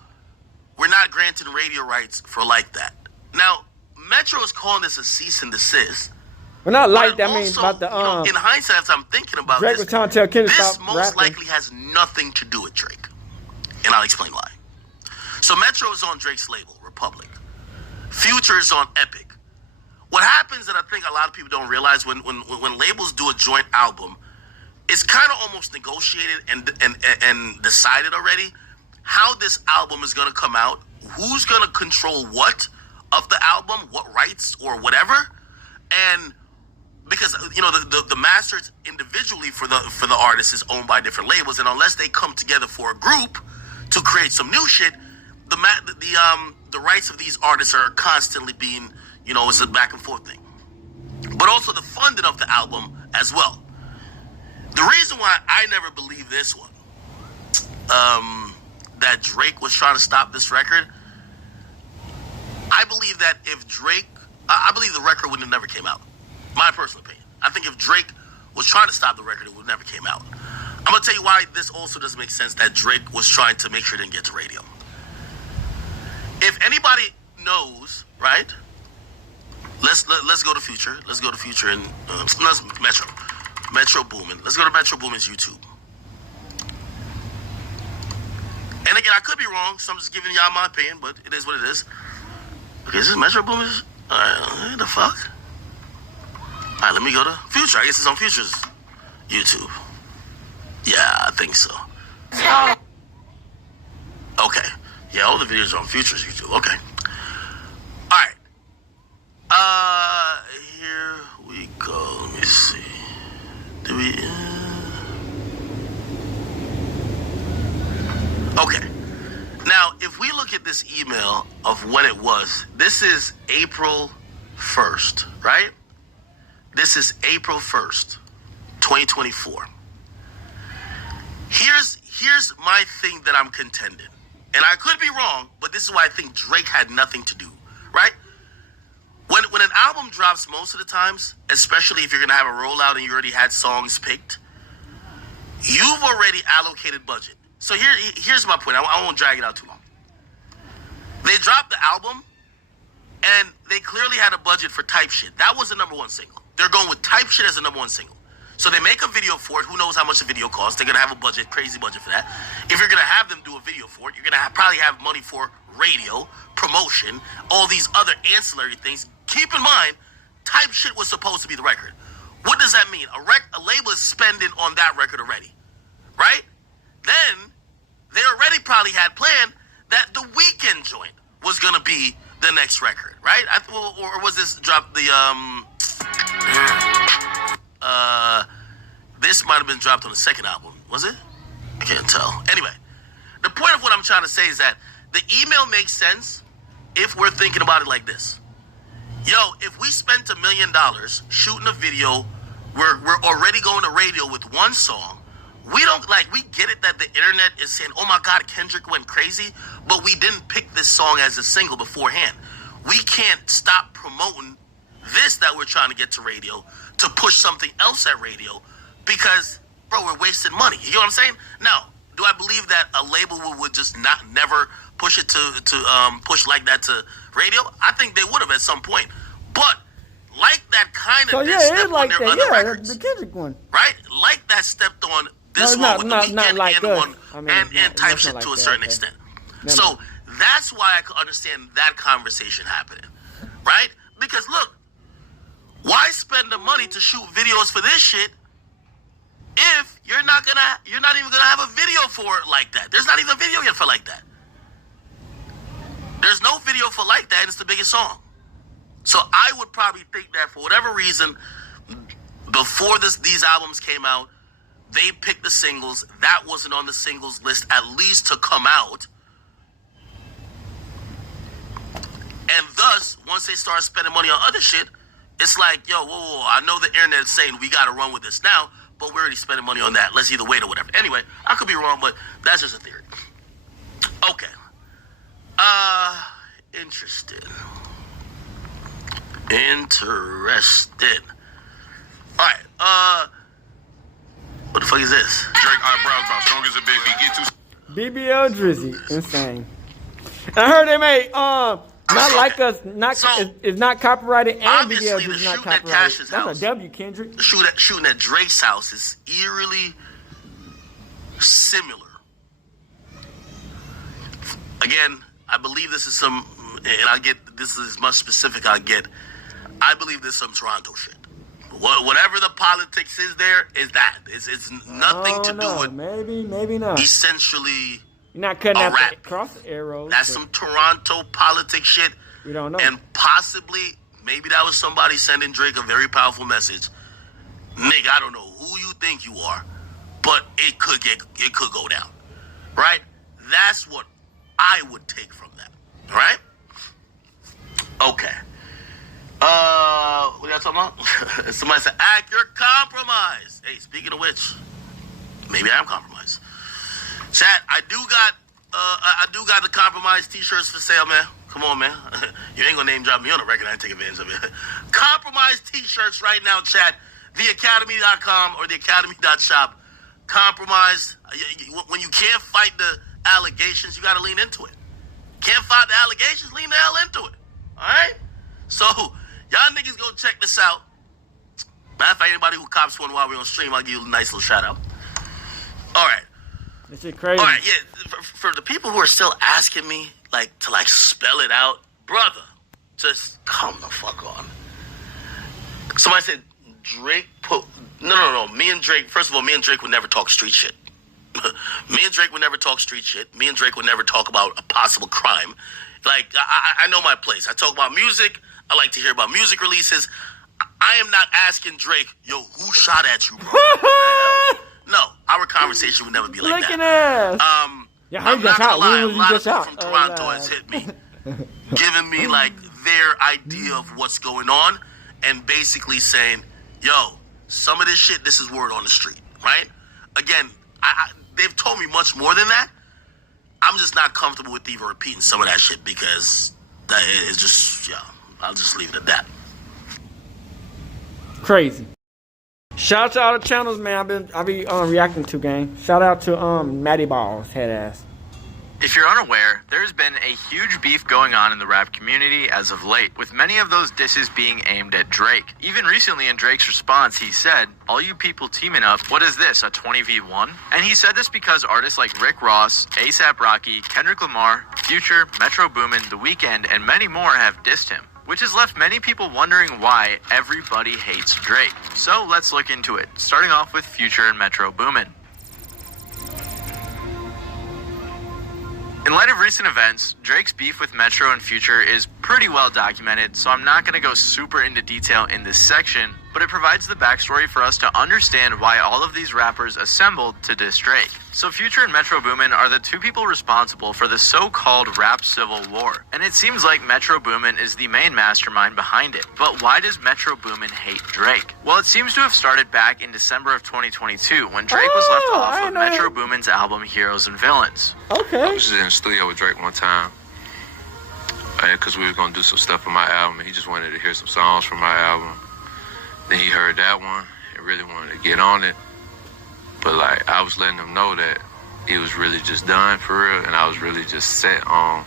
we're not granting radio rights for like that. Now, Metro is calling this a cease and desist. But not like that, also, I mean about the you know, in hindsight, as I'm thinking about Drake was trying to tell Kendrick this stop most rapping. likely has nothing to do with Drake. And I'll explain why. So Metro is on Drake's label, Republic. Future is on Epic. What happens that I think a lot of people don't realize when labels do a joint album, it's kind of almost negotiated and decided already how this album is going to come out, who's going to control what of the album, what rights or whatever, and because the masters individually for the artist is owned by different labels, and unless they come together for a group to create some new shit, the rights of these artists are constantly being, it's a back and forth thing. But also the funding of the album as well. The reason why I never believed this one, that Drake was trying to stop this record, I believe that if Drake, I believe the record would have never came out. My personal opinion. I think if Drake was trying to stop the record, it would never came out. I'm going to tell you why this also doesn't make sense that Drake was trying to make sure it didn't get to radio. If anybody knows, right? Let's go to Future. Let's go to Future and Metro Boomin. Let's go to Metro Boomin's YouTube. And again, I could be wrong, so I'm just giving y'all my opinion, but it is what it is. Okay, is this Metro Boomin's? What the fuck? Alright, let me go to Future. I guess it's on Future's YouTube. Yeah, I think so. Okay. Yeah, all the videos are on Future's YouTube. Okay. Alright. Here we go. Let me see. Do we... Okay. Now, if we look at this email of when it was, this is April 1st, right? This is April 1st, 2024. Here's my thing that I'm contending. And I could be wrong, but this is why I think Drake had nothing to do, right? When an album drops most of the times, especially if you're going to have a rollout and you already had songs picked, you've already allocated budget. So here's my point. I won't drag it out too long. They dropped the album, and they clearly had a budget for Type Shit. That was the number one single. They're going with Type Shit as the number one single. So they make a video for it. Who knows how much the video costs? They're going to have a budget, crazy budget for that. If you're going to have them do a video for it, you're going to probably have money for radio, promotion, all these other ancillary things. Keep in mind, Type Shit was supposed to be the record. What does that mean? A label is spending on that record already, right? Then they already probably had planned that the Weeknd joint was going to be the next record, right? Or was this dropped this might have been dropped on the second album, was it? I can't tell. Anyway, the point of what I'm trying to say is that the email makes sense if we're thinking about it like this. Yo, if we spent $1 million shooting a video, we're already going to radio with one song. We get it that the internet is saying, oh my God, Kendrick went crazy, but we didn't pick this song as a single beforehand. We can't stop promoting this that we're trying to get to radio to push something else at radio because, bro, we're wasting money. You know what I'm saying? Now, do I believe that a label would just never push it to push like that to radio? I think they would have at some point. But like that kind of step on their other records. The Kendrick one. Right? Like that stepped on this one with the Weeknd like and one and Type Shit to a certain extent. So that's why I could understand that conversation happening. Right? Because look, why spend the money to shoot videos for this shit if you're not even gonna have a video for it like that? There's not even a video yet for like that. There's no video for like that, and it's the biggest song. So I would probably think that for whatever reason, before these albums came out, they picked the singles. That wasn't on the singles list, at least to come out. And thus, once they start spending money on other shit, it's like, yo, whoa, I know the internet is saying we got to run with this now, but we're already spending money on that. Let's either wait or whatever. Anyway, I could be wrong, but that's just a theory. Okay. Interesting. All right. What the fuck is this? Drake eyebrows about strong as a bitch. He get too. BBL Drizzy, insane. I heard they made Not Like Us, it's not copyrighted, and BBL is not copyrighted. That's a W, Kendrick. Shooting at Drake's house is eerily similar. Again, I believe this is some, and I get, this is as much specific I get. I believe there's some Toronto shit. Whatever the politics is there, is that. It's nothing to do with... Maybe not. Essentially... You're not cutting out rap. the cross arrows. That's some Toronto politics shit. We don't know. And possibly, maybe that was somebody sending Drake a very powerful message. Nigga, I don't know who you think you are, but it could go down. Right? That's what I would take from that. Right? Okay. What are y'all talking about? Somebody said, you're compromised. Hey, speaking of which, maybe I am compromised. Chat, I do got the compromised t-shirts for sale, man. Come on, man. You ain't gonna name drop me on the record. I ain't take advantage of it. Compromised t-shirts right now, chat. theacademy.com or theacademy.shop. Compromised. When you can't fight the allegations, you gotta lean into it. Can't fight the allegations, lean the hell into it. All right? So, y'all niggas go check this out. Matter of fact, anybody who cops one while we're on stream, I'll give you a nice little shout out. All right. This is crazy. All right, yeah. For the people who are still asking me, to spell it out, brother, just come the fuck on. Somebody said Drake put... No. Me and Drake, first of all, me and Drake would never talk street shit. Me and Drake would never talk street shit. Me and Drake would never talk about a possible crime. I know my place. I talk about music. I like to hear about music releases. I am not asking Drake, yo, who shot at you, bro? No, our conversation would never be like Licking that. Ass. Yeah, I'm not gonna lie, a when lot you of get people shot. from Toronto has hit me, giving me their idea of what's going on, and basically saying, yo, some of this shit, this is word on the street, right? Again, they've told me much more than that. I'm just not comfortable with even repeating some of that shit because that is just, I'll just leave it at that. Crazy. Shout out to all the channels, man. I be reacting to, gang. Shout out to Matty Balls, head ass. If you're unaware, there's been a huge beef going on in the rap community as of late, with many of those disses being aimed at Drake. Even recently in Drake's response, he said, "All you people teaming up, what is this, a 20v1?" And he said this because artists like Rick Ross, A$AP Rocky, Kendrick Lamar, Future, Metro Boomin, The Weeknd, and many more have dissed him, which has left many people wondering why everybody hates Drake. So let's look into it, starting off with Future and Metro Boomin. In light of recent events, Drake's beef with Metro and Future is pretty well documented, so I'm not going to go super into detail in this section, but it provides the backstory for us to understand why all of these rappers assembled to diss Drake. So Future and Metro Boomin are the two people responsible for the so-called rap civil war, and it seems like Metro Boomin is the main mastermind behind it. But why does Metro Boomin hate Drake? Well, it seems to have started back in December of 2022 when Drake was left off of Metro Boomin's album Heroes and Villains. Okay. I was just in the studio with Drake one time, because we was going to do some stuff on my album, and he just wanted to hear some songs from my album. Then he heard that one and really wanted to get on it. But I was letting him know that it was really just done for real, and I was really just set on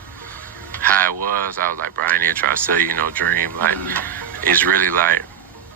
how it was. I was like, bro, I ain't even trying to sell you no dream. It's really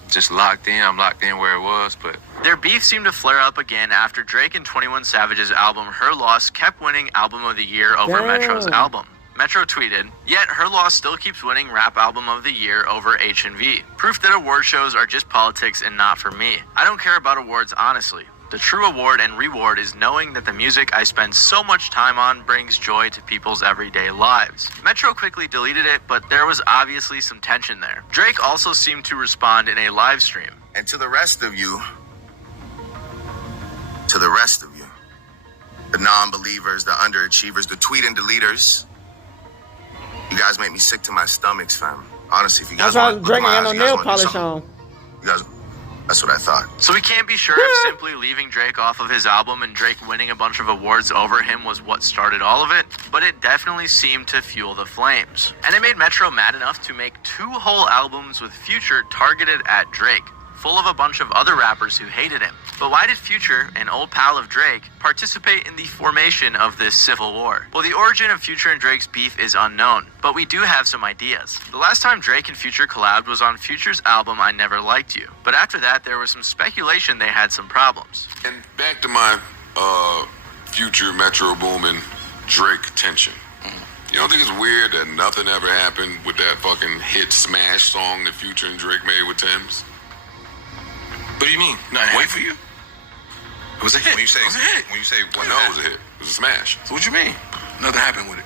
just locked in. I'm locked in where it was, but... Their beef seemed to flare up again after Drake and 21 Savage's album Her Loss kept winning Album of the Year over Metro's album. Metro tweeted, "Yet Her Loss still keeps winning Rap Album of the Year over H&V. Proof that award shows are just politics and not for me. I don't care about awards, honestly. The true award and reward is knowing that the music I spend so much time on brings joy to people's everyday lives." Metro quickly deleted it, but there was obviously some tension there. Drake also seemed to respond in a live stream. And to the rest of you, the non-believers, the underachievers, the tweet and deleters, you guys make me sick to my stomachs, fam. Honestly, if you guys want to look at my eyes, you guys want to do something. You guys, that's what I thought. So we can't be sure if simply leaving Drake off of his album and Drake winning a bunch of awards over him was what started all of it, but it definitely seemed to fuel the flames. And it made Metro mad enough to make 2 whole albums with Future targeted at Drake, full of a bunch of other rappers who hated him. But why did Future, an old pal of Drake, participate in the formation of this civil war? Well, the origin of Future and Drake's beef is unknown, but we do have some ideas. The last time Drake and Future collabed was on Future's album I Never Liked You, but after that there was some speculation they had some problems. And back to my Future, Metro Boomin, Drake tension. You don't think it's weird that nothing ever happened with that fucking hit smash song that Future and Drake made with Tim's? What do you mean? Wait for you. It was a hit. When you say, it was a hit. When you say, well, no, it was a hit. It was a smash. So what you mean? Nothing happened with it.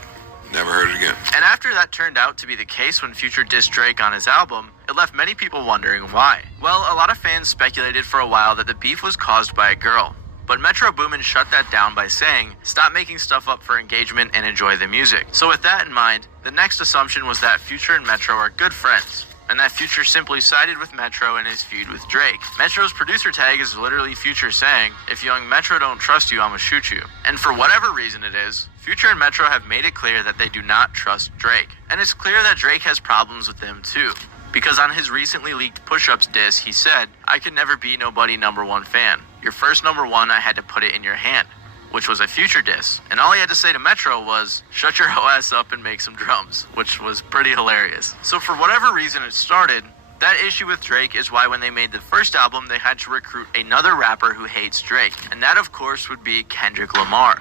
Never heard it again. And after that turned out to be the case when Future dissed Drake on his album, it left many people wondering why. Well, a lot of fans speculated for a while that the beef was caused by a girl. But Metro Boomin shut that down by saying, stop making stuff up for engagement and enjoy the music. So with that in mind, the next assumption was that Future and Metro are good friends, and that Future simply sided with Metro in his feud with Drake. Metro's producer tag is literally Future saying, if young Metro don't trust you, I'ma shoot you. And for whatever reason it is, Future and Metro have made it clear that they do not trust Drake. And it's clear that Drake has problems with them too. Because on his recently leaked Push-Ups diss, he said, I could never be nobody #1 fan. Your first #1, I had to put it in your hand. Which was a Future diss. And all he had to say to Metro was, shut your hoe ass up and make some drums. Which was pretty hilarious. So for whatever reason it started, that issue with Drake is why when they made the first album, they had to recruit another rapper who hates Drake. And that of course would be Kendrick Lamar.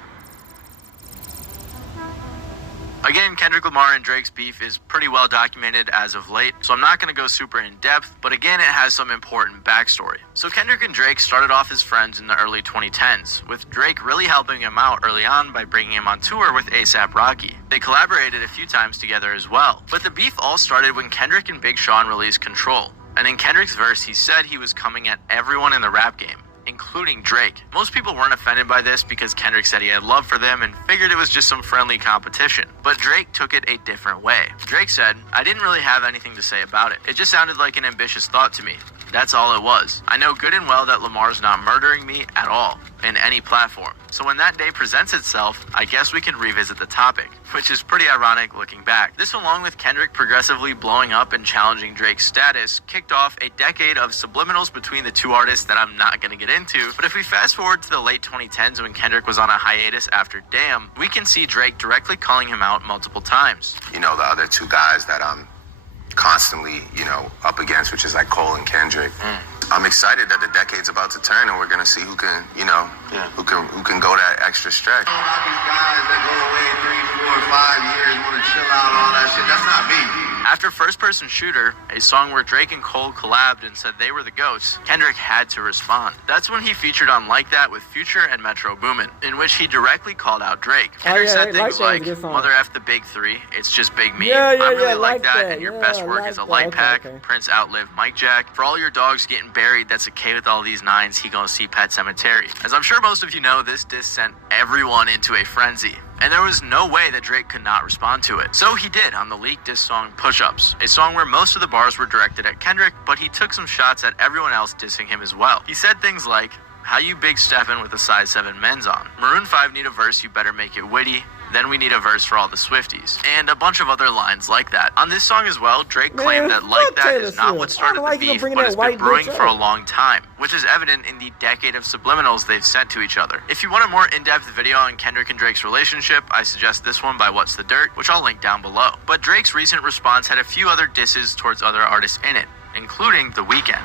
Again, Kendrick Lamar and Drake's beef is pretty well documented as of late, so I'm not going to go super in depth, but again, it has some important backstory. So Kendrick and Drake started off as friends in the early 2010s, with Drake really helping him out early on by bringing him on tour with A$AP Rocky. They collaborated a few times together as well. But the beef all started when Kendrick and Big Sean released Control. And in Kendrick's verse, he said he was coming at everyone in the rap game, including Drake. Most people weren't offended by this because Kendrick said he had love for them and figured it was just some friendly competition. But Drake took it a different way. Drake said, I didn't really have anything to say about it. It just sounded like an ambitious thought to me. That's all it was. I know good and well that Lamar's not murdering me at all, in any platform. So when that day presents itself, I guess we can revisit the topic, which is pretty ironic looking back. This, along with Kendrick progressively blowing up and challenging Drake's status, kicked off a decade of subliminals between the two artists that I'm not going to get into. But if we fast forward to the late 2010s when Kendrick was on a hiatus after Damn, we can see Drake directly calling him out multiple times. You know, the other two guys that I'm constantly, up against, which is like Cole and Kendrick. I'm excited that the decade's about to turn and we're gonna see who can, who can go that extra stretch. All these guys that go away 3, 4, 5 years, want to chill out, all that shit. That's not me. After First Person Shooter, a song where Drake and Cole collabed and said they were the GOATs, Kendrick had to respond. That's when he featured on Like That with Future and Metro Boomin, in which he directly called out Drake. Kendrick said things like, Mother F the Big Three, it's just Big Me. I really like that, and your best work is a light pack. Prince outlived Mike Jack. For all your dogs getting buried, that's okay with all these nines, he gonna see Pet Cemetery. As I'm sure most of you know, this diss sent everyone into a frenzy. And there was no way that Drake could not respond to it. So he did on the leaked diss song Push-Ups, a song where most of the bars were directed at Kendrick, but he took some shots at everyone else dissing him as well. He said things like, how you big steppin' with a size 7 men's on? Maroon 5 need a verse, you better make it witty. Then we need a verse for all the Swifties. And a bunch of other lines like that. On this song as well, Drake claimed that Like That is not what started the beef, but has been brewing for a long time, which is evident in the decade of subliminals they've sent to each other. If you want a more in-depth video on Kendrick and Drake's relationship, I suggest this one by What's the Dirt, which I'll link down below. But Drake's recent response had a few other disses towards other artists in it, including The Weeknd.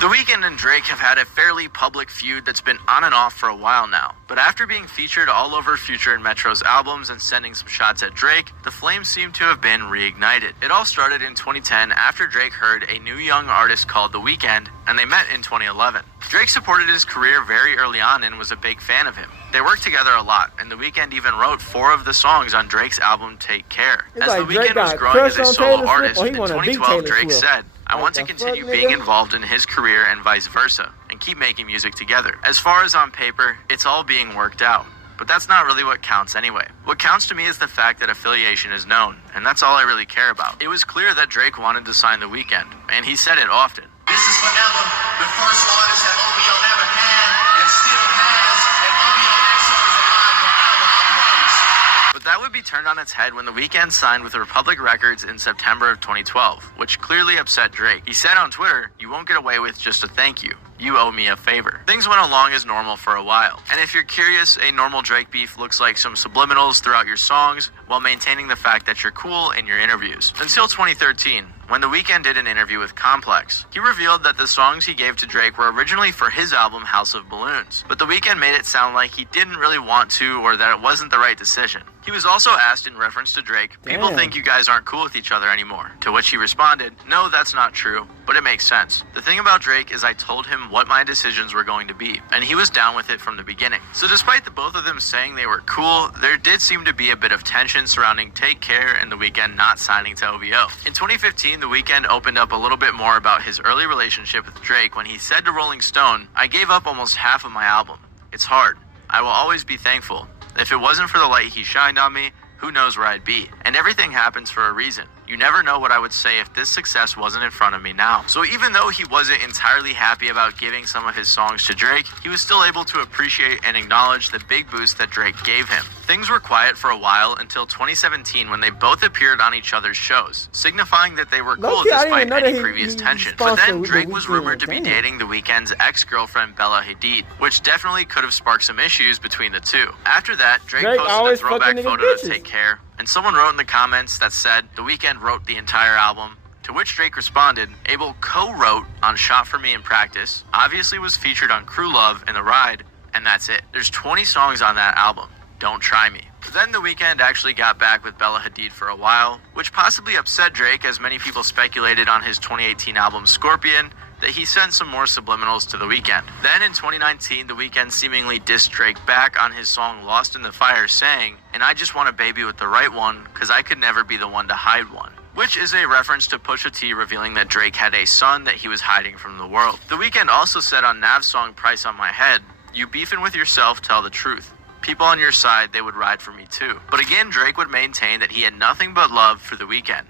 The Weeknd and Drake have had a fairly public feud that's been on and off for a while now, but after being featured all over Future and Metro's albums and sending some shots at Drake, the flames seem to have been reignited. It all started in 2010 after Drake heard a new young artist called The Weeknd, and they met in 2011. Drake supported his career very early on and was a big fan of him. They worked together a lot, and The Weeknd even wrote 4 of the songs on Drake's album Take Care. As The Weeknd was growing as a solo artist, in 2012 Drake said, I want to continue being involved in his career and vice versa, and keep making music together. As far as on paper, it's all being worked out. But that's not really what counts anyway. What counts to me is the fact that affiliation is known, and that's all I really care about. It was clear that Drake wanted to sign The Weeknd, and he said it often. This is forever the first artist that OVO ever had and still has, and OVO XO is alive forever, I promise. But that would be turned on its head when The Weeknd signed with Republic Records in September of 2012, which clearly upset Drake. He said on Twitter, you won't get away with just a thank you. You owe me a favor. Things went along as normal for a while. And if you're curious, a normal Drake beef looks like some subliminals throughout your songs while maintaining the fact that you're cool in your interviews. Until 2013, when The Weeknd did an interview with Complex. He revealed that the songs he gave to Drake were originally for his album House of Balloons, but The Weeknd made it sound like he didn't really want to or that it wasn't the right decision. He was also asked in reference to Drake, "People think you guys aren't cool with each other anymore," to which he responded, "No, that's not true, but it makes sense. The thing about Drake is I told him what my decisions were going to be, and he was down with it from the beginning." So despite the both of them saying they were cool, there did seem to be a bit of tension surrounding Take Care and The Weeknd not signing to OVO. In 2015, The Weeknd opened up a little bit more about his early relationship with Drake when he said to Rolling Stone, "I gave up almost half of my album. It's hard. I will always be thankful. If it wasn't for the light he shined on me, who knows where I'd be. And everything happens for a reason. You never know what I would say if this success wasn't in front of me now." So even though he wasn't entirely happy about giving some of his songs to Drake, he was still able to appreciate and acknowledge the big boost that Drake gave him. Things were quiet for a while until 2017 when they both appeared on each other's shows, signifying that they were cool despite any previous tension. But then Drake was rumored to be dating The Weeknd's ex-girlfriend Bella Hadid, which definitely could have sparked some issues between the two. After that, Drake posted a throwback photo to Take Care, and someone wrote in the comments that said The Weeknd wrote the entire album, to which Drake responded, Abel co-wrote on Shot For Me in Practice, obviously was featured on Crew Love and The Ride, and that's it. There's 20 songs on that album. Don't try me. Then The Weeknd actually got back with Bella Hadid for a while, which possibly upset Drake as many people speculated on his 2018 album Scorpion that he sent some more subliminals to The Weeknd. Then in 2019, The Weeknd seemingly dissed Drake back on his song Lost in the Fire, saying, "And I just want a baby with the right one, cause I could never be the one to hide one." Which is a reference to Pusha T revealing that Drake had a son that he was hiding from the world. The Weeknd also said on Nav's song Price on My Head, "You beefing with yourself, tell the truth. People on your side, they would ride for me too." But again, Drake would maintain that he had nothing but love for The Weeknd.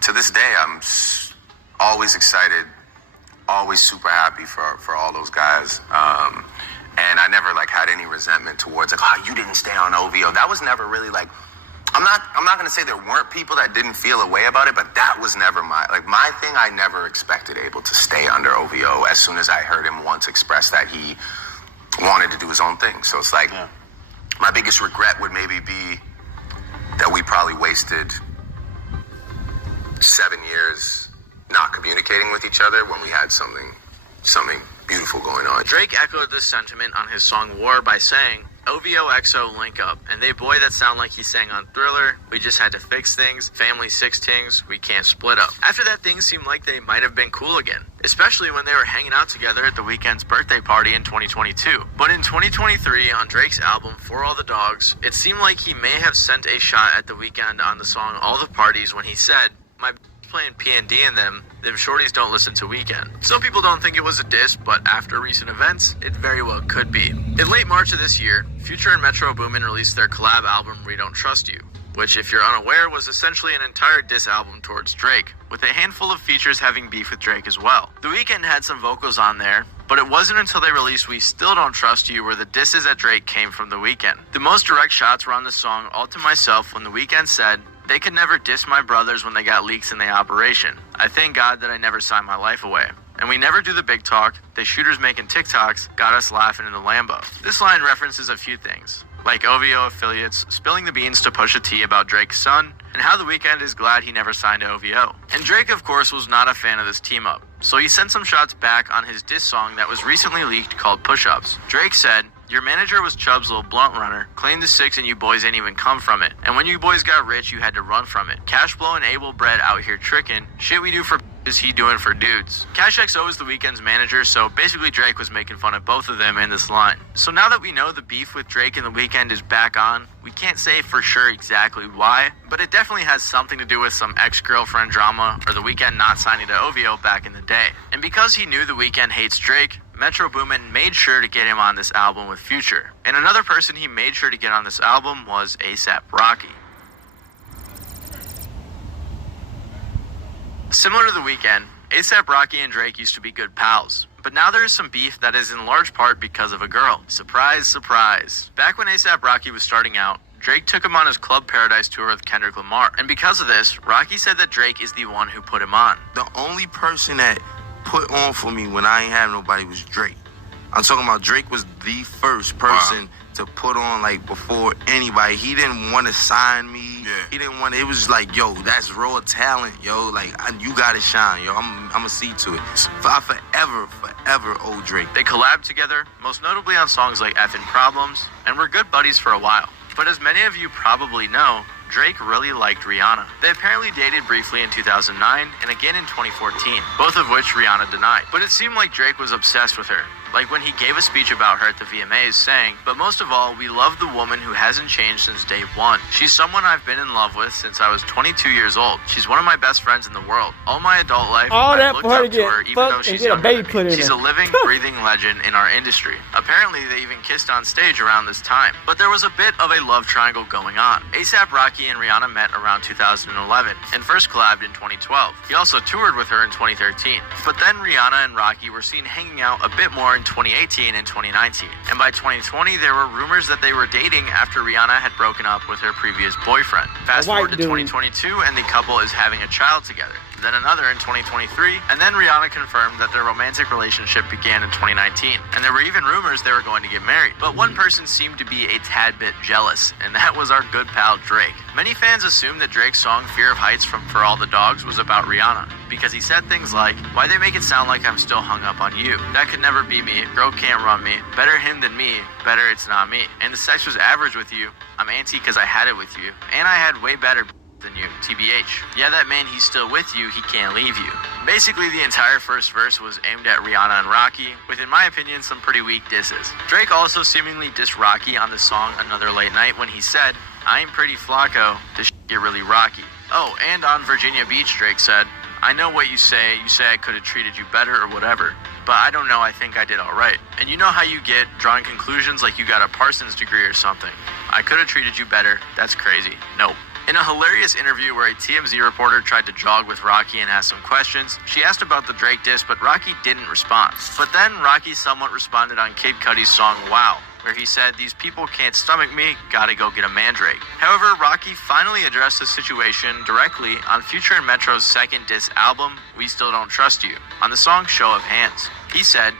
To this day, I'm always excited, always super happy for all those guys. And I never had any resentment towards oh, you didn't stay on OVO. That was never really I'm not gonna say there weren't people that didn't feel a way about it, but that was never my thing. I never expected Abel to stay under OVO as soon as I heard him once express that he wanted to do his own thing. So it's my biggest regret would maybe be that we probably wasted 7 years not communicating with each other when we had something beautiful going on. Drake echoed this sentiment on his song War by saying, "OVO XO link up, and they boy that sound like he sang on Thriller, we just had to fix things, family 6 things, we can't split up." After that, things seemed like they might have been cool again, especially when they were hanging out together at The Weeknd's birthday party in 2022. But in 2023, on Drake's album For All the Dogs, it seemed like he may have sent a shot at The Weeknd on the song All the Parties when he said, "My playing P&D in them shorties don't listen to Weeknd." Some people don't think it was a diss, but after recent events, it very well could be. In late March of this year, Future and Metro Boomin released their collab album We Don't Trust You, which, if you're unaware, was essentially an entire diss album towards Drake, with a handful of features having beef with Drake as well. The Weeknd had some vocals on there, but it wasn't until they released We Still Don't Trust You where the disses at Drake came from The Weeknd. The most direct shots were on the song All to Myself when The Weeknd said, "They could never diss my brothers when they got leaks in the operation. I thank God that I never signed my life away. And we never do the big talk. They shooters making TikToks got us laughing in the Lambo." This line references a few things, like OVO affiliates spilling the beans to Pusha T about Drake's son, and how The Weeknd is glad he never signed to OVO. And Drake, of course, was not a fan of this team-up, so he sent some shots back on his diss song that was recently leaked called Push-Ups. Drake said, "Your manager was Chubb's little blunt runner, claimed the 6 and you boys ain't even come from it. And when you boys got rich, you had to run from it. Cash blowing Abel bread out here tricking. Shit we do for is he doing for dudes." Cash XO is The Weeknd's manager, so basically Drake was making fun of both of them in this line. So now that we know the beef with Drake and The Weeknd is back on, we can't say for sure exactly why, but it definitely has something to do with some ex-girlfriend drama or The Weeknd not signing to OVO back in the day. And because he knew The Weeknd hates Drake, Metro Boomin made sure to get him on this album with Future. And another person he made sure to get on this album was A$AP Rocky. Similar to The Weeknd, A$AP Rocky and Drake used to be good pals. But now there is some beef that is in large part because of a girl. Surprise, surprise. Back when A$AP Rocky was starting out, Drake took him on his Club Paradise tour with Kendrick Lamar. And because of this, Rocky said that Drake is the one who put him on. The only person that put on for me when I ain't have nobody was Drake. I'm talking about Drake was the first person to put on, like, before anybody. He didn't want to sign me. Yeah. He didn't want to, it was like, yo, that's raw talent, yo. Like, you gotta shine, yo. I'm gonna see to it. I forever owe Drake. They collabed together, most notably on songs like Effin' Problems, and were good buddies for a while. But as many of you probably know, Drake really liked Rihanna. They apparently dated briefly in 2009 and again in 2014, both of which Rihanna denied. But it seemed like Drake was obsessed with her. Like when he gave a speech about her at the VMAs saying, "But most of all, we love the woman who hasn't changed since day one. She's someone I've been in love with since I was 22 years old. She's one of my best friends in the world. All my adult life, I've looked up to her even though she's younger than me. She's a living, breathing legend in our industry." Apparently, they even kissed on stage around this time. But there was a bit of a love triangle going on. A$AP Rocky and Rihanna met around 2011 and first collabed in 2012. He also toured with her in 2013. But then Rihanna and Rocky were seen hanging out a bit more in 2018 and 2019. And by 2020, there were rumors that they were dating after Rihanna had broken up with her previous boyfriend. Fast forward to 2022, and the couple is having a child together. Then another in 2023, and then Rihanna confirmed that their romantic relationship began in 2019. And there were even rumors they were going to get married. But one person seemed to be a tad bit jealous, and that was our good pal Drake. Many fans assumed that Drake's song Fear of Heights from For All the Dogs was about Rihanna, because he said things like, "Why they make it sound like I'm still hung up on you? That could never be me. Girl can't run me. Better him than me. Better it's not me. And the sex was average with you. I'm anti because I had it with you. And I had way better than you, TBH. Yeah, that man, he's still with you, he can't leave you." Basically, the entire first verse was aimed at Rihanna and Rocky, with, in my opinion, some pretty weak disses. Drake also seemingly dissed Rocky on the song Another Late Night when he said, "I'm pretty Flacco, this get really rocky." Oh, and on Virginia Beach, Drake said, "I know what you say I could have treated you better or whatever, but I don't know, I think I did alright." And you know how you get drawing conclusions like you got a Parsons degree or something. I could have treated you better, that's crazy. Nope. In a hilarious interview where a TMZ reporter tried to jog with Rocky and ask some questions, she asked about the Drake diss, but Rocky didn't respond. But then Rocky somewhat responded on Kid Cudi's song Wow, where he said, "These people can't stomach me, gotta go get a mandrake." However, Rocky finally addressed the situation directly on Future and Metro's second diss album, We Still Don't Trust You, on the song Show of Hands. He said,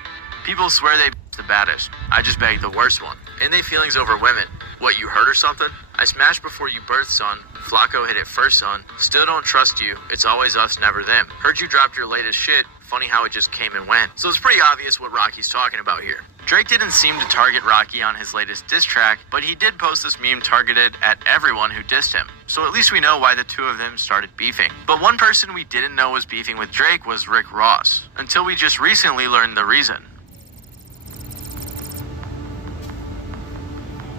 "People swear they the baddest. I just bagged the worst one. And they feelings over women. What, you hurt or something? I smashed before you birthed, son. Flacco hit it first, son. Still don't trust you. It's always us, never them. Heard you dropped your latest shit. Funny how it just came and went." So it's pretty obvious what Rocky's talking about here. Drake didn't seem to target Rocky on his latest diss track, but he did post this meme targeted at everyone who dissed him. So at least we know why the two of them started beefing. But one person we didn't know was beefing with Drake was Rick Ross, until we just recently learned the reason.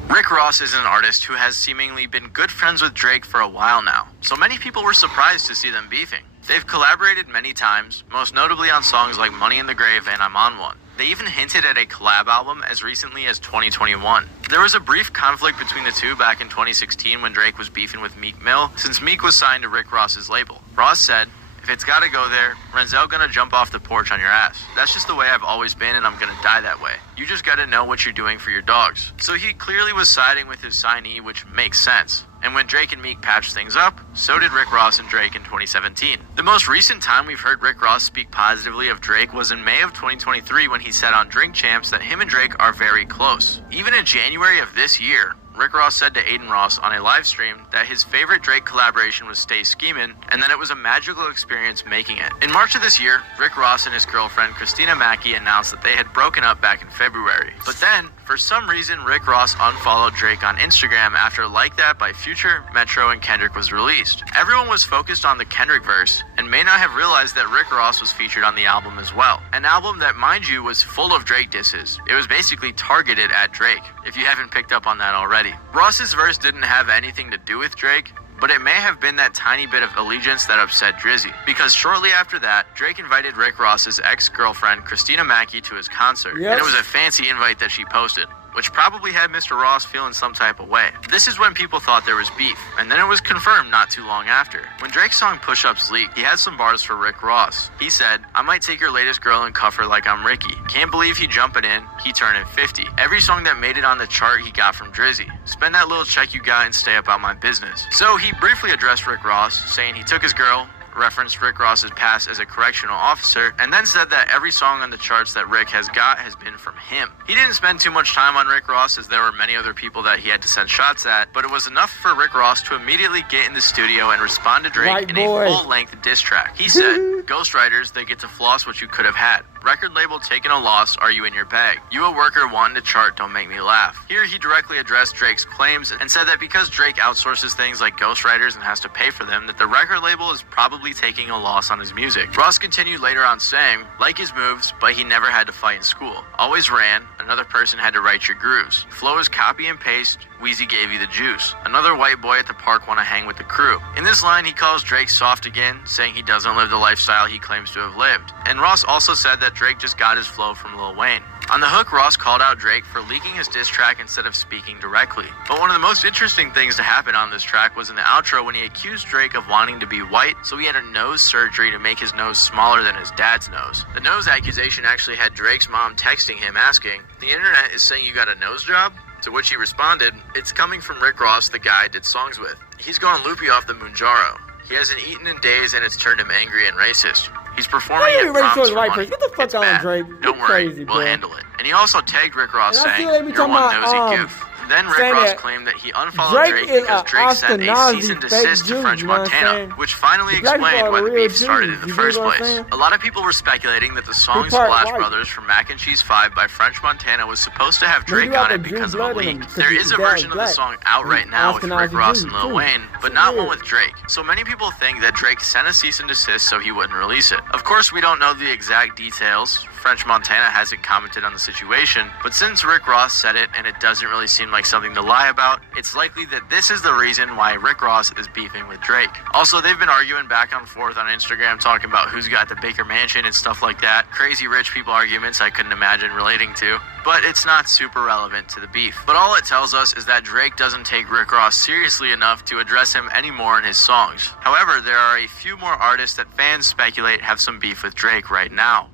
Rick Ross is an artist who has seemingly been good friends with Drake for a while now, so many people were surprised to see them beefing. They've collaborated many times, most notably on songs like Money in the Grave and I'm On One. They even hinted at a collab album as recently as 2021. There was a brief conflict between the two back in 2016 when Drake was beefing with Meek Mill, since Meek was signed to Rick Ross's label. Ross said, "If it's gotta go there, Renzel gonna jump off the porch on your ass. That's just the way I've always been and I'm gonna die that way. You just gotta know what you're doing for your dogs." So he clearly was siding with his signee, which makes sense. And when Drake and Meek patched things up, so did Rick Ross and Drake in 2017. The most recent time we've heard Rick Ross speak positively of Drake was in May of 2023 when he said on Drink Champs that him and Drake are very close. Even in January of this year, Rick Ross said to Aiden Ross on a live stream that his favorite Drake collaboration was Stay Schemin', and that it was a magical experience making it. In March of this year, Rick Ross and his girlfriend Christina Mackey announced that they had broken up back in February. But then, for some reason, Rick Ross unfollowed Drake on Instagram after Like That by Future, Metro, and Kendrick was released. Everyone was focused on the Kendrick verse, and may not have realized that Rick Ross was featured on the album as well. An album that, mind you, was full of Drake disses. It was basically targeted at Drake, if you haven't picked up on that already. Ross's verse didn't have anything to do with Drake, but it may have been that tiny bit of allegiance that upset Drizzy. Because shortly after that, Drake invited Rick Ross's ex-girlfriend Christina Mackey to his concert. Yep. And it was a fancy invite that she posted, which probably had Mr. Ross feeling some type of way. This is when people thought there was beef, and then it was confirmed not too long after. When Drake's song Push Ups leaked, he had some bars for Rick Ross. He said, "I might take your latest girl and cuff her like I'm Ricky. Can't believe he jumping in, he turning 50. Every song that made it on the chart he got from Drizzy. Spend that little check you got and stay about my business." So he briefly addressed Rick Ross, saying he took his girl, referenced Rick Ross's past as a correctional officer, and then said that every song on the charts that Rick has got has been from him. He didn't spend too much time on Rick Ross, as there were many other people that he had to send shots at, but it was enough for Rick Ross to immediately get in the studio and respond to Drake in a full-length diss track. He said, "Ghostwriters, they get to floss what you could have had. Record label taking a loss, are you in your bag? You a worker wanting to chart, don't make me laugh." Here he directly addressed Drake's claims and said that because Drake outsources things like ghostwriters and has to pay for them, that the record label is probably taking a loss on his music. Ross continued later on saying, "Like his moves, but he never had to fight in school. Always ran, another person had to write your grooves. Flow is copy and paste, Weezy gave you the juice. Another white boy at the park want to hang with the crew." In this line, he calls Drake soft again, saying he doesn't live the lifestyle he claims to have lived. And Ross also said that Drake just got his flow from Lil Wayne. On the hook, Ross called out Drake for leaking his diss track instead of speaking directly. But one of the most interesting things to happen on this track was in the outro when he accused Drake of wanting to be white, so he had a nose surgery to make his nose smaller than his dad's nose. The nose accusation actually had Drake's mom texting him asking, "The internet is saying you got a nose job?" To which he responded, "It's coming from Rick Ross, the guy I did songs with. He's gone loopy off the Mounjaro. He hasn't eaten in days and it's turned him angry and racist. He's performing at proms for money. Get the fuck It's on, bad. Drake. Don't worry, Crazy, we'll bro. handle it." And he also tagged Rick Ross And I see saying, they be "You're talking one about, nosy goof." Then Rick saying Ross that claimed that he unfollowed Drake Drake is because a Drake sent a Ashkenazi cease and fake desist to Jew, French you know what I'm Montana, saying? which finally The black people explained are why the real beef started in Jews, the you first dig what I'm place. saying? A lot of people were speculating that the song He part Splash white. Brothers from Mac and Cheese 5 by French Montana was supposed to have But he Drake got on the it Jew because of a blood in him, leak. because There his is a dad is version of the black. song out right now with Rick Ashkenazi Ross Jew, and Lil too. Wayne, but not one with Drake. So many people think that Drake sent a cease and desist so he wouldn't release it. Of course, we don't know the exact details. French Montana hasn't commented on the situation, but since Rick Ross said it and it doesn't really seem like something to lie about, it's likely that this is the reason why Rick Ross is beefing with Drake. Also, they've been arguing back and forth on Instagram talking about who's got the Baker Mansion and stuff like that. Crazy rich people arguments I couldn't imagine relating to. But it's not super relevant to the beef. But all it tells us is that Drake doesn't take Rick Ross seriously enough to address him anymore in his songs. However, there are a few more artists that fans speculate have some beef with Drake right now.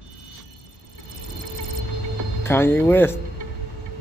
Kanye West.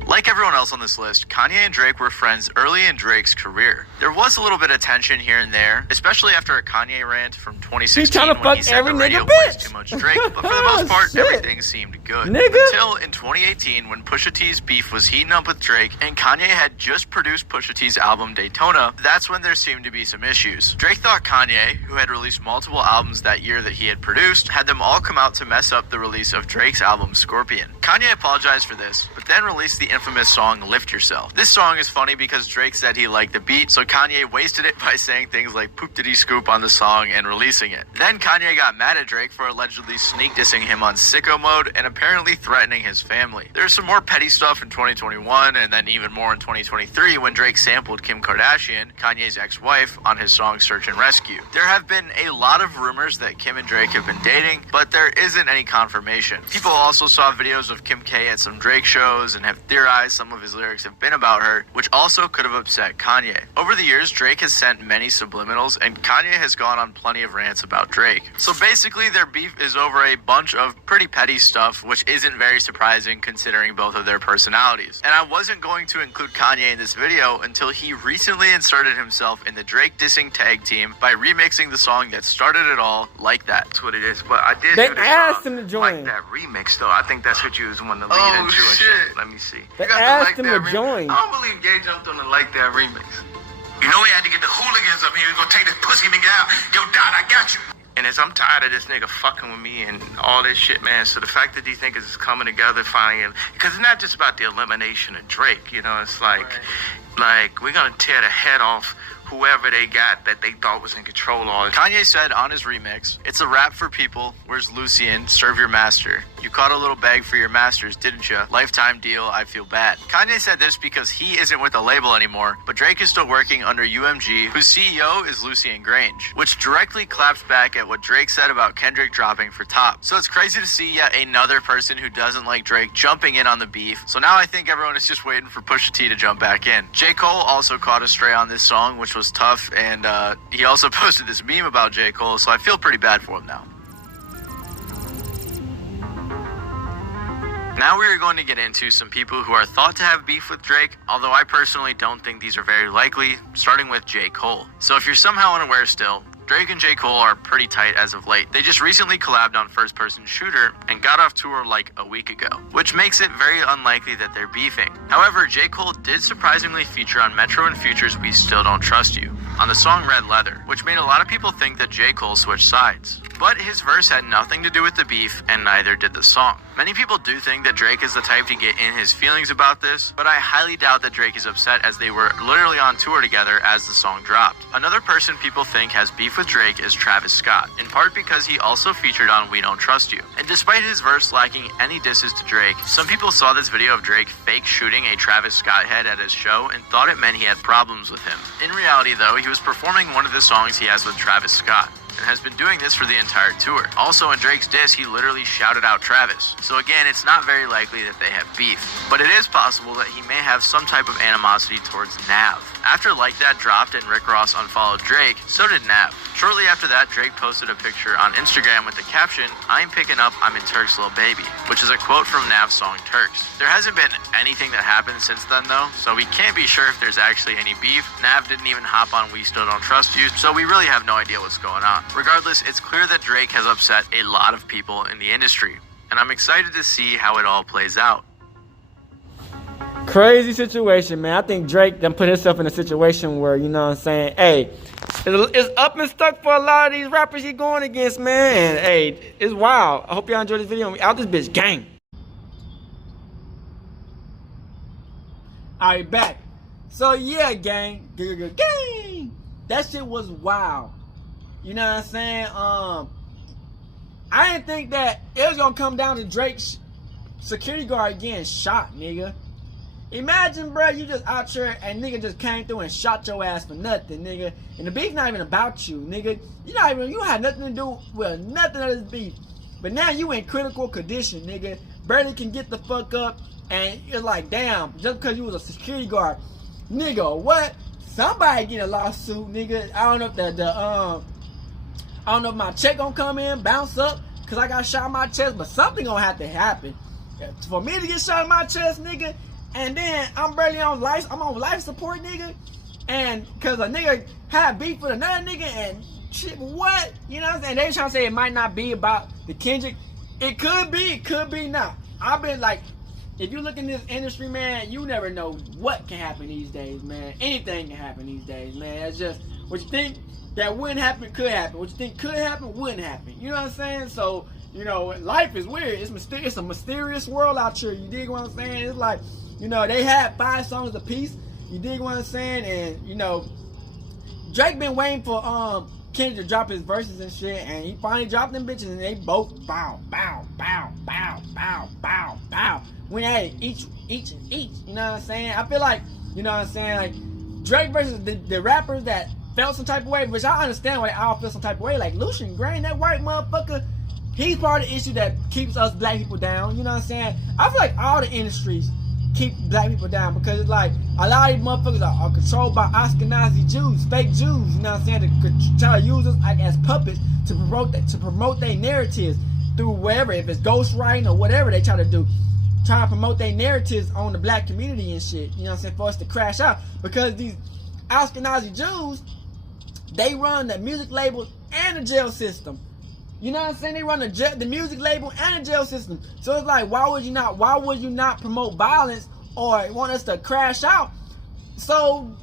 Like everyone else on this list, Kanye and Drake were friends early in Drake's career. There was a little bit of tension here and there, especially after a Kanye rant from 2016 He's trying to when fuck he said every the radio nigga plays bitch. too much Drake, but for the most part, Shit. everything seemed good. Nigga. Until in 2018, when Pusha T's beef was heating up with Drake, and Kanye had just produced Pusha T's album Daytona, that's when there seemed to be some issues. Drake thought Kanye, who had released multiple albums that year that he had produced, had them all come out to mess up the release of Drake's album Scorpion. Kanye apologized for this, but then released the infamous song Lift Yourself. This song is funny because Drake said he liked the beat, so Kanye wasted it by saying things like poop diddy scoop on the song and releasing it. Then Kanye got mad at Drake for allegedly sneak dissing him on sicko mode and apparently threatening his family. There's some more petty stuff in 2021 and then even more in 2023 when Drake sampled Kim Kardashian, Kanye's ex-wife, on his song Search and Rescue. There have been a lot of rumors that Kim and Drake have been dating, but there isn't any confirmation. People also saw videos of Kim K at some Drake shows and have theorized some of his lyrics have been about her, which also could have upset Kanye. Over the years, Drake has sent many subliminals, and Kanye has gone on plenty of rants about Drake. So basically, their beef is over a bunch of pretty petty stuff, which isn't very surprising considering both of their personalities. And I wasn't going to include Kanye in this video until he recently inserted himself in the Drake dissing tag team by remixing the song that started it all, Like That. That's what it is. But I did They do this asked him to join. Like That remix, though. I think that's what you was wanting to lead into. And shit. Let me see. They You got the asked Like him That to remix. join. I don't believe Gay jumped on the Like That remix. You know we had to get the hooligans up here. We gonna take this pussy nigga out. Yo, Dot, I got you. And as I'm tired of this nigga fucking with me and all this shit, man. So the fact that these niggas is coming together finally, because it's not just about the elimination of Drake, you know, it's like we're gonna tear the head off whoever they got that they thought was in control of all this. Kanye said on his remix, "It's a rap for people. Where's Lucien? Serve your master. You caught a little bag for your masters, didn't you? Lifetime deal, I feel bad." Kanye said this because he isn't with the label anymore, but Drake is still working under UMG, whose CEO is Lucien Grange, which directly claps back at what Drake said about Kendrick dropping for Top. So it's crazy to see yet another person who doesn't like Drake jumping in on the beef. So now I think everyone is just waiting for Pusha T to jump back in. J. Cole also caught a stray on this song, which was tough, and he also posted this meme about J. Cole, so I feel pretty bad for him now. Now we are going to get into some people who are thought to have beef with Drake, although I personally don't think these are very likely, starting with J. Cole. So if you're somehow unaware still, Drake and J. Cole are pretty tight as of late. They just recently collabed on First Person Shooter and got off tour like a week ago, which makes it very unlikely that they're beefing. However, J. Cole did surprisingly feature on Metro and Future's We Still Don't Trust You on the song Red Leather, which made a lot of people think that J. Cole switched sides. But his verse had nothing to do with the beef, and neither did the song. Many people do think that Drake is the type to get in his feelings about this, but I highly doubt that Drake is upset, as they were literally on tour together as the song dropped. Another person people think has beef with Drake is Travis Scott, in part because he also featured on We Don't Trust You. And despite his verse lacking any disses to Drake, some people saw this video of Drake fake shooting a Travis Scott head at his show and thought it meant he had problems with him. In reality though, he was performing one of the songs he has with Travis Scott, and has been doing this for the entire tour. Also, in Drake's diss, he literally shouted out Travis. So again, it's not very likely that they have beef, but it is possible that he may have some type of animosity towards Nav. After Like That dropped and Rick Ross unfollowed Drake, so did Nav. Shortly after that, Drake posted a picture on Instagram with the caption, "I'm picking up, I'm in Turk's little baby," which is a quote from Nav's song Turks. There hasn't been anything that happened since then though, so we can't be sure if there's actually any beef. Nav didn't even hop on We Still Don't Trust You, so we really have no idea what's going on. Regardless, it's clear that Drake has upset a lot of people in the industry, and I'm excited to see how it all plays out. Crazy situation, man. I think Drake done put himself in a situation where, you know what I'm saying, hey, it's up and stuck for a lot of these rappers he's going against, man. And, hey, it's wild. I hope y'all enjoyed this video. We out this bitch, gang. Alright, back. So, yeah, gang. Gang. That shit was wild. You know what I'm saying? I didn't think that it was gonna come down to Drake's security guard getting shot, nigga. Imagine, bro, you just out here and nigga just came through and shot your ass for nothing, nigga. And the beef not even about you, nigga. You had nothing to do with nothing of this beef. But now you in critical condition, nigga. Barely can get the fuck up, and it's like, damn, just because you was a security guard, nigga, what? Somebody get a lawsuit, nigga. I don't know if I don't know if my check gonna come in, bounce up, cause I got shot in my chest, but something gonna have to happen. For me to get shot in my chest, nigga, and then I'm barely on life, I'm on life support, nigga, and cause a nigga had beef with another nigga and shit, what? You know what I'm saying? They trying to say it might not be about the Kendrick. It could be not. I've been like, if you look in this industry, man, you never know what can happen these days, man. Anything can happen these days, man. It's just what you think that wouldn't happen could happen. What you think could happen wouldn't happen. You know what I'm saying? So, you know, life is weird. It's a mysterious world out here. You dig what I'm saying? It's like, you know, they had 5 songs apiece. You dig what I'm saying? And, you know, Drake been waiting for Kendrick to drop his verses and shit, and he finally dropped them bitches, and they both bow, bow, bow, bow, bow, bow, bow. When they each. You know what I'm saying? I feel like, you know what I'm saying? Like, Drake versus the rappers that felt some type of way, which I understand why they all feel some type of way. Like Lucian Grain, that white motherfucker, he's part of the issue that keeps us black people down. You know what I'm saying? I feel like all the industries keep black people down, because it's like a lot of these motherfuckers are controlled by Ashkenazi Jews, fake Jews. You know what I'm saying? To try to use us like as puppets to promote their narratives through wherever, if it's ghostwriting or whatever they try to do. Trying to promote their narratives on the black community and shit. You know what I'm saying? For us to crash out, because these Ashkenazi Jews, they run the music label and the jail system. You know what I'm saying? They run the music label and the jail system. So it's like, why would you not promote violence or want us to crash out? So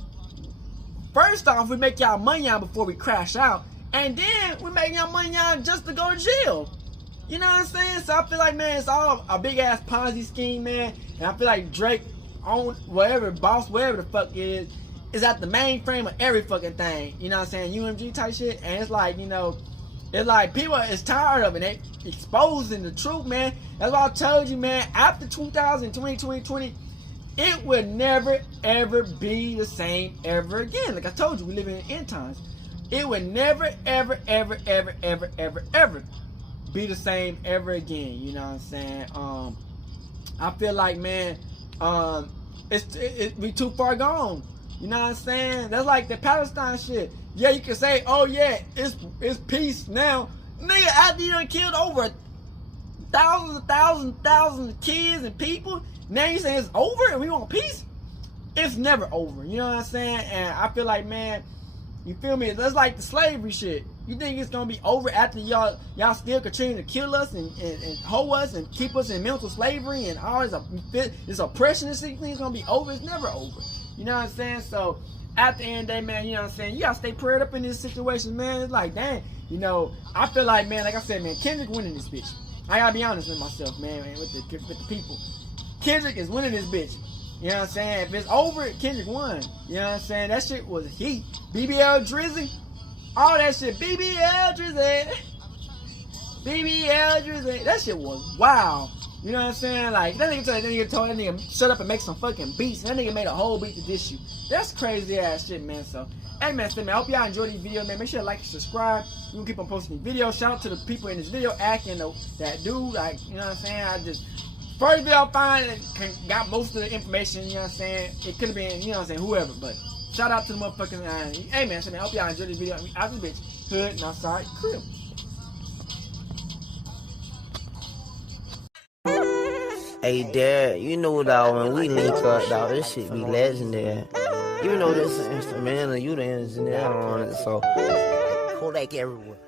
first off, we make y'all money on before we crash out, and then we make y'all money on just to go to jail. You know what I'm saying? So I feel like, man, it's all a big ass Ponzi scheme, man. And I feel like Drake on whatever boss, whatever the fuck it is at the mainframe of every fucking thing. You know what I'm saying? UMG type shit. And it's like, you know, it's like people is tired of it. They exposing the truth, man. That's why I told you, man, after 2020, it will never ever be the same ever again. Like I told you, we live in end times. It will never ever be the same ever again. You know what I'm saying? I feel like, man, we too far gone. You know what I'm saying? That's like the Palestine shit. Yeah, you can say, oh yeah, it's peace now. Nigga, after you done killed over thousands of kids and people, now you say it's over and we want peace? It's never over. You know what I'm saying? And I feel like, man, you feel me? That's like the slavery shit. You think it's gonna be over after y'all still continue to kill us and hoe us and keep us in mental slavery and all this oppression and shit? You think it's gonna be over? It's never over. You know what I'm saying? So at the end of the day, man, you know what I'm saying? You gotta stay prayed up in this situation, man. It's like, dang, you know, I feel like, man, like I said, man, Kendrick winning this bitch. I gotta be honest with myself, man, with the people. Kendrick is winning this bitch. You know what I'm saying? If it's over, Kendrick won. You know what I'm saying? That shit was heat. BBL Drizzy, all that shit. BBL Drizzy. BBL Drizzy. That shit was wow. You know what I'm saying? Like, that nigga told that nigga shut up and make some fucking beats. That nigga made a whole beat to diss you. That's crazy ass shit, man. So, hey, man, I hope y'all enjoyed these videos, man. Make sure to like and subscribe. We will keep on posting these videos. Shout out to the people in this video acting that dude. Like, you know what I'm saying? First video I find got most of the information, you know what I'm saying? It could have been, you know what I'm saying, whoever, but shout out to the motherfucking, hey man, I hope y'all enjoyed this video. Out of the bitch, hood, and outside, crib. Hey, Dad, you know, dog, when we link up, dog, this shit be legendary. Even though this is instrumental, you the engineer on it, so Kodak everywhere.